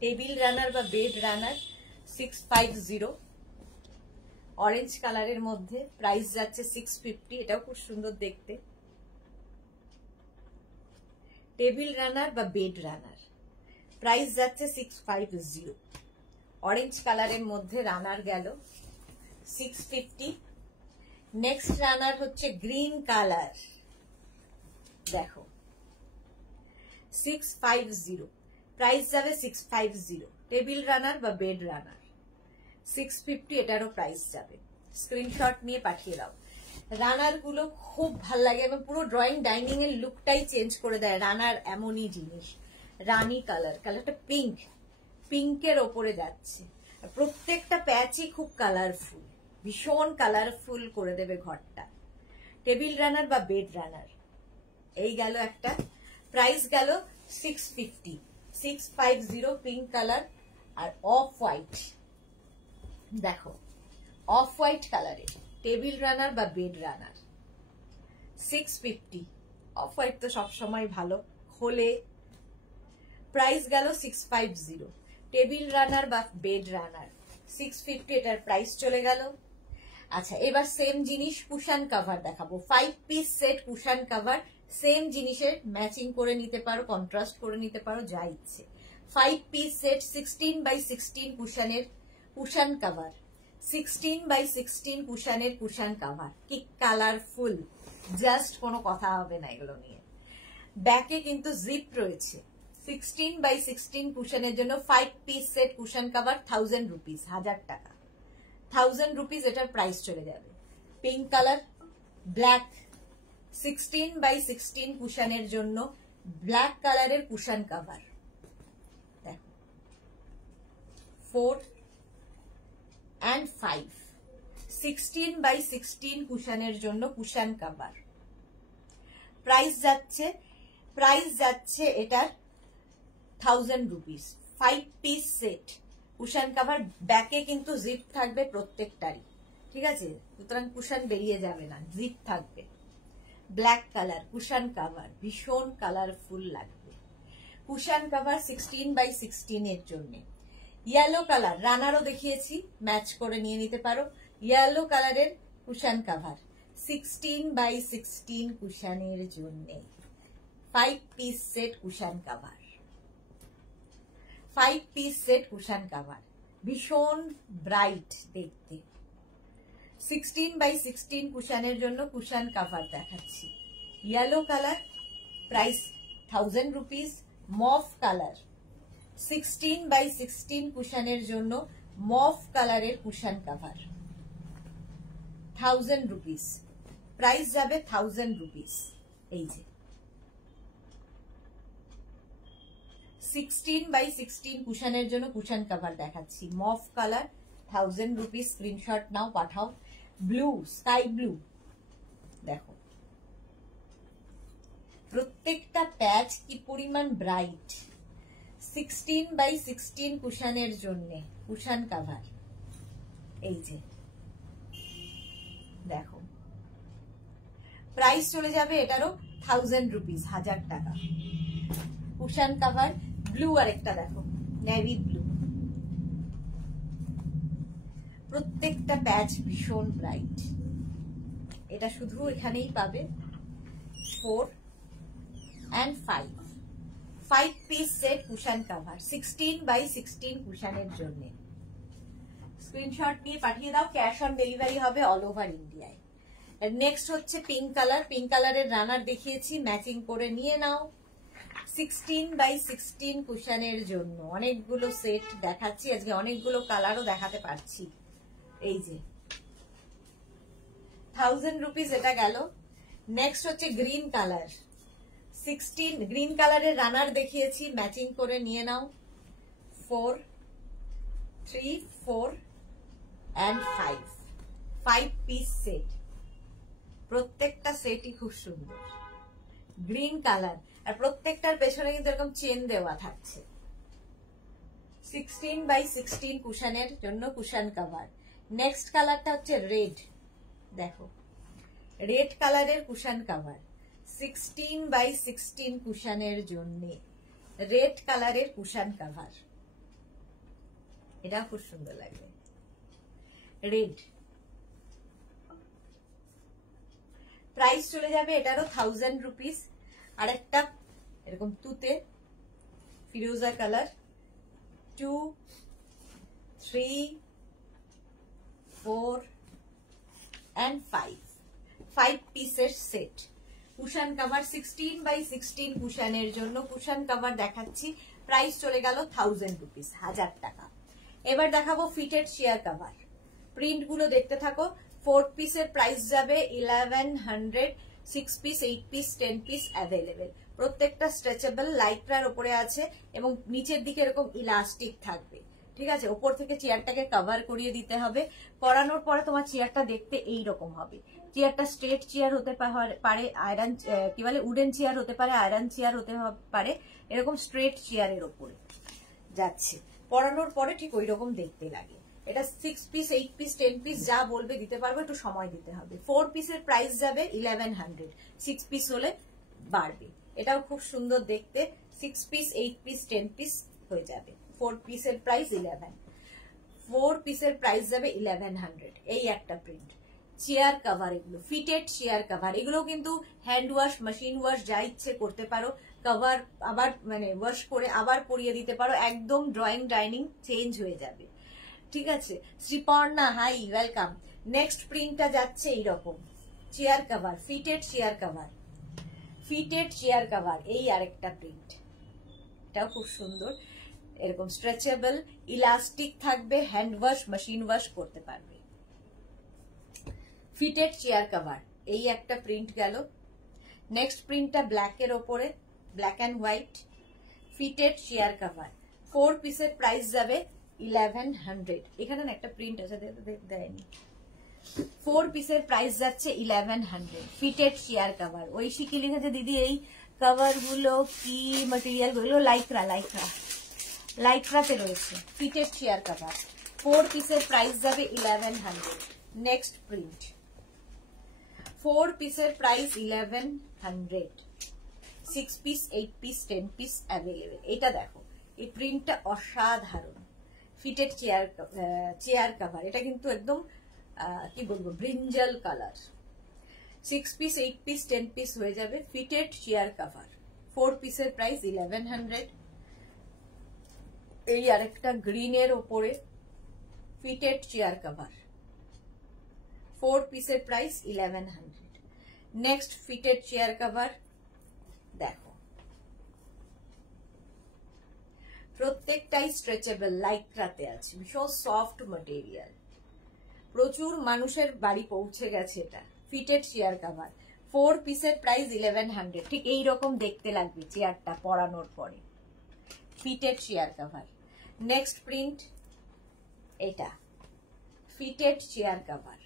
টেবিল রানার বা বেড রানার 650, অরেঞ্জ কালারের মধ্যে, প্রাইস যাচ্ছে 650। এটাও খুব সুন্দর দেখতে, টেবিল রানার বা বেড রানার, প্রাইস যাচ্ছে 650। অরেঞ্জ কালারের মধ্যে রানার গেল 650। নেক্সট রানার হচ্ছে গ্রিন কালার, দেখো 650, প্রাইস যাবে 650। টেবিল রানার বা বেড রানার 650, এটারও প্রাইস যাবে। স্ক্রিনশট নিয়ে পাঠিয়ে দাও। রানার গুলো খুব ভাল লাগে এবং পুরো ড্রয়িং ডাইনিং এর লুকটাই চেঞ্জ করে দেয়। রানার এমনই জিনিস, রানী কালার, কালারটা পিঙ্ক, পিঙ্কের ওপরে যাচ্ছে। প্রত্যেকটা প্যাচই খুব কালারফুল, ভীষণ কালারফুল করে দেবে ঘরটা। টেবিল রানার বা বেড রানার, এই গেল একটা, প্রাইস গেল 650, 650 পিঙ্ক কালার। আর অফ হোয়াইট, দেখো অফ হোয়াইট কালারের টেবিল রানার বা বেড রানার 650। অফ হোয়াইট তো সবসময় ভালো খোলে, প্রাইস গেল 650। টেবিল রানার বা বেড রানার 650, এটার প্রাইস চলে গেল। আচ্ছা এবার সেম জিনিস কুশন কাভার দেখাবো। 5 piece set cushion cover, same জিনিসের ম্যাচিং করে নিতে পারো, কন্ট্রাস্ট করে নিতে পারো, যা ইচ্ছে। 5 পিস সেট 16x16 কুশনের কুশন কাভার, 16x16 কুশনের কুশন কাভার, কি কালারফুল, জাস্ট কোনো কথা হবে না এগুলো নিয়ে। ব্যাকে কিন্তু জিপ রয়েছে। 16x16 কুশনের জন্য 5 piece set cushion cover 1000 rupees, 1000 টাকা, 1000 রুপিস এটার প্রাইস চলে যাবে। পিঙ্ক কালার, ব্ল্যাক, 16x16 কুশনের জন্য ব্ল্যাক কালারের কুশন কাভার, দেখো 4 and 5, 16x16 কুশনের জন্য কুশন কাভার, প্রাইস যাচ্ছে এটার 1000 rupees. 5 piece set cushion cover, ব্যাকে কিন্তু জিপ থাকবে প্রত্যেকটারই, ঠিক আছে, সুতরাং কুশন বেরিয়ে যাবে না, জিপ থাকবে। ব্ল্যাক কালার কুশন কাভার, ভীষণ কালারফুল লাগবে। কুশন কভার 16x16 এর জন্য। ইয়েলো কালার রানারও দেখিয়েছি, ম্যাচ করে নিয়ে নিতে পারো। ইয়েলো কালারের কুশন কভার 16x16 কুশনের জন্য 5 piece set cushion cover, 5 piece set cushion cover, ভীষণ ব্রাইট দেখতে। 16x16 কুশনের জন্য কুশন কভার দেখাচ্ছি। Yellow colour, price 1000 rupees. মফ colour 16x16 কুশনের জন্য মফ কালারের কুশন কভার 1000 রুপিস, প্রাইস যাবে 1000 রুপিস। এই যে 16x16 কুশনের জন্য কুশন কভার দেখাচ্ছি, মফ কালার 1000 রুপিস। স্ক্রিনশট নাও, পাঠাও। ব্লু, স্কাই ব্লু দেখো, প্রত্যেকটা প্যাচ কি পরিমাণ ব্রাইট। 16x16 কুশনের জন্য কুশন কভার, এই যে দেখো, প্রাইস চলে যাবে এটারও 1000 রুপিস, 1000 টাকা। কুশন কভার ব্লু, আরেকটা দেখো নেভি ব্লু, প্রত্যেকটা প্যাচ ভীষণ ব্রাইট। এটা শুধু এখানেই পাবে 4 and 5 piece set cushion cover 16x16 কুশনের জন্য। স্ক্রিনশট নিয়ে পাঠিয়ে দাও, ক্যাশ অন ডেলিভারি হবে অল ওভার ইন্ডিয়ায়। নেক্সট হচ্ছে পিঙ্ক কালার, পিঙ্ক কালারের রানার দেখিয়েছি, ম্যাচিং করে নিয়ে নাও। 16x16 কুশনের জন্য অনেকগুলো সেট দেখাচ্ছি আজকে, অনেকগুলো কালারও দেখাতে পারছি। এই যে 1000 রুপিস এটা গেল। নেক্সট হচ্ছে গ্রিন কালার 16, গ্রিন কালারের রানার দেখিয়েছি, ম্যাচিং করে নিয়ে নাও। 4, 3, 4 and 5 পিস সেট, প্রত্যেকটা সেটই খুব সুন্দর গ্রিন কালার, আর প্রত্যেকটার পেছনে কিন্তু এরকম চেন দেওয়া থাকছে। 16x16 কুশনের জন্য কুশন কভার। নেক্সট কালারটা হচ্ছে রেড, দেখো রেড কালারের কুশন কভার 16x16 কুশনের জন্য রেড কালারের কুশন কভার, এটা খুব সুন্দর লাগবে। রেড, প্রাইস চলে যাবে এটারও 1000 রুপিস। আর একটা এরকম তুতে ফিরোজা কালার 2, 3, 4 and 5 পিসের সেট কুশন কভার 16x16 কুশনের জন্য কুশন কভার দেখাচ্ছি, প্রাইস চলে গেল 1000 রুপিস, 1000 টাকা। এবার দেখাবো ফিটেড চেয়ার কভার, প্রিন্ট গুলো দেখতে থাকো। 4 পিসের প্রাইস যাবে 1100, 6 পিস, 8 পিস, 10 পিস অ্যাভেলেবেল। প্রত্যেকটা স্ট্রেচেবল, লাইক্রার উপরে আছে এবং নিচের দিকে এরকম ইলাস্টিক থাকবে। ঠিক আছে, ওপর থেকে চেয়ারটাকে কভার করিয়ে দিতে হবে। পরানোর পরে তোমার চেয়ারটা দেখতে এই রকম হবে। চেয়ারটা স্ট্রেট চেয়ার হতে পারে, আয়রন কি বলে উডেন চেয়ার হতে পারে, আয়রন চেয়ার হতে পারে, এরকম স্ট্রেট চেয়ারের ওপরে যাচ্ছে। পরানোর পরে ঠিক ওই রকম দেখতে লাগে। এটা 6 পিস, 8 পিস, 10 পিস যা বলবে দিতে পারবো, একটু সময় দিতে হবে। 4 পিসের প্রাইস যাবে 1100, 6 পিস হলে বাড়বে। এটাও খুব সুন্দর দেখতে, 6 পিস, 8 পিস, 10 পিস হয়ে যাবে। 4 পিসের প্রাইস 11, 4 পিসের প্রাইস যাবে 1100। এই একটা প্রিন্ট চেয়ার কভার, এগুলো ফিটেড চেয়ার কভার, এগুলো কিন্তু হ্যান্ড ওয়াশ, মেশিন ওয়াশ যা ইচ্ছে করতে পারো। কভার আবার মানে ওয়াশ করে আবার পরিয়ে দিতে পারো, একদম ড্রয়িং ডাইনিং চেঞ্জ হয়ে যাবে। ঠিক আছে, শ্রীপর্ণা হাই, ওয়েলকাম। নেক্সট প্রিন্টটা যাচ্ছে এইরকম chair cover, fitted chair cover, fitted chair cover. এই আরেকটা প্রিন্ট, এটাও খুব সুন্দর, এরকম স্ট্রেচেবল, ইলাস্টিক থাকবে, হ্যান্ড ওয়াশ, মেশিন ওয়াশ করতে পারবে। ফিটেড চেয়ার কভার, এই একটা প্রিন্ট গেল। নেক্সট প্রিন্টটা ব্ল্যাকের ওপরে, black and white, fitted chair cover. 4 পিসের প্রাইস যাবে 1100। এখানে একটা প্রিন্ট আছে দেয়নি। 4 পিসের প্রাইস যাচ্ছে 1100, ফিটেড চেয়ার কভার। ঐশী কি লিখেছে দিদি, এই কভার গুলো কি ম্যাটেরিয়াল গুলো? লাইক্রা, লাইক্রা, লাইক্রাতে রয়েছে ফিটেড চেয়ার কভার। 4 পিসের প্রাইস যাবে 1100। নেক্সট প্রিন্ট, 4 পিসের price 1100, 6 piece, 8 piece, 10 piece available. এটা দেখো, এই প্রিন্টটা অসাধারণ। ফিটেড চেয়ার কভার, এটা কিন্তু একদম কি বলবো, brinjal colour. 6 piece, 8 piece, 10 piece হয়ে যাবে। ফিটেড চেয়ার কভার, 4 পিসের প্রাইস 1100। এই আরেকটা গ্রিনের ওপরে ফিটেড চেয়ার কভার, 4 পিসের price 1100। Next fitted chair cover দেখো, প্রত্যেকটাই স্ট্রেচেবল, লাইক্রাতে আছে, ভীষণ সফট ম্যাটেরিয়াল। প্রচুর মানুষের বাড়ি পৌঁছে গেছে এটা। ফিটেড চেয়ার কভার, 4 পিসের প্রাইস 1100। ঠিক এইরকম দেখতে লাগবে চেয়ারটা পরানোর পরে। Fitted chair cover. Next print এটা, ফিটেড চেয়ার কভার,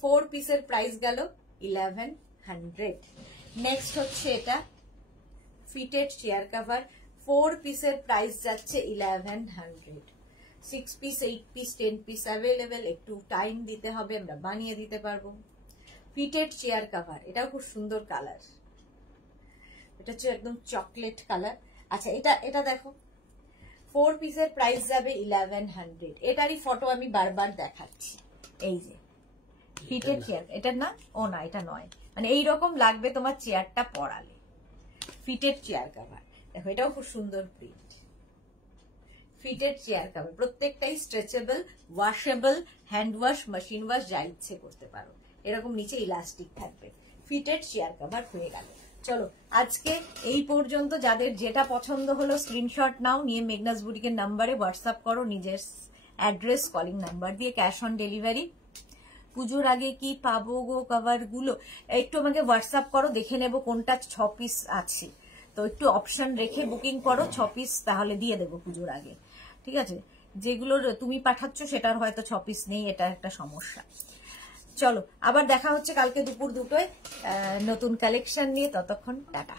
4 পিসের প্রাইস গেল 1100। নেক্সট হচ্ছে এটা, ফিটেড চেয়ার কভার, 4 পিসের প্রাইস যাচ্ছে 1100। 6 পিস, 8 পিস, 10 পিস অ্যাভেলেবেল। একটু টাইম দিতে হবে, আমরা বানিয়ে দিতে পারবো। ফিটেড চেয়ার কভার, এটাও খুব সুন্দর কালার। এটা হচ্ছে একদম চকলেট কালার। আচ্ছা, এটা দেখো, 4 পিসের প্রাইস যাবে 1100। এটারই ফটো আমি বারবার দেখাচ্ছি। এই যে ফিটেড চেয়ার, এটা না, ও না, এটা নয়, মানে এইরকম লাগবে তোমার চেয়ারটা পরালে। ফিটেড চেয়ার কভার দেখো, এটাও খুব সুন্দর প্রিন্ট। ফিটেড চেয়ার কভার, প্রত্যেকটাই stretchable, washable, hand wash, machine wash, যা ইচ্ছে করতে পারো। এরকম নিচে ইলাস্টিক থাকবে। ফিটেড চেয়ার কভার হয়ে গেল। চলো আজকে এই পর্যন্ত। যাদের যেটা পছন্দ হলো স্ক্রিনশট নাও, নিয়ে মেঘনাস বুটিকের নাম্বারে হোয়াটসঅ্যাপ করো, নিজের অ্যাড্রেস, কলিং নাম্বার দিয়ে। Cash on delivery. পুজোর আগে কি পাবো গো কভার গুলো? একটু আমাকে হোয়াটসঅ্যাপ করো, দেখে নেবো কোনটা 6 পিস আছে। তো একটু অপশন রেখে বুকিং করো, 6 পিস তাহলে দিয়ে দেবো পুজোর আগে। ঠিক আছে, যেগুলোর তুমি পাঠাচ্ছ সেটার হয়তো 6 পিস নেই, এটা একটা সমস্যা। চলো আবার দেখা হচ্ছে কালকে দুপুর 2টায় নতুন কালেকশন নিয়ে। ততক্ষণ টাটা।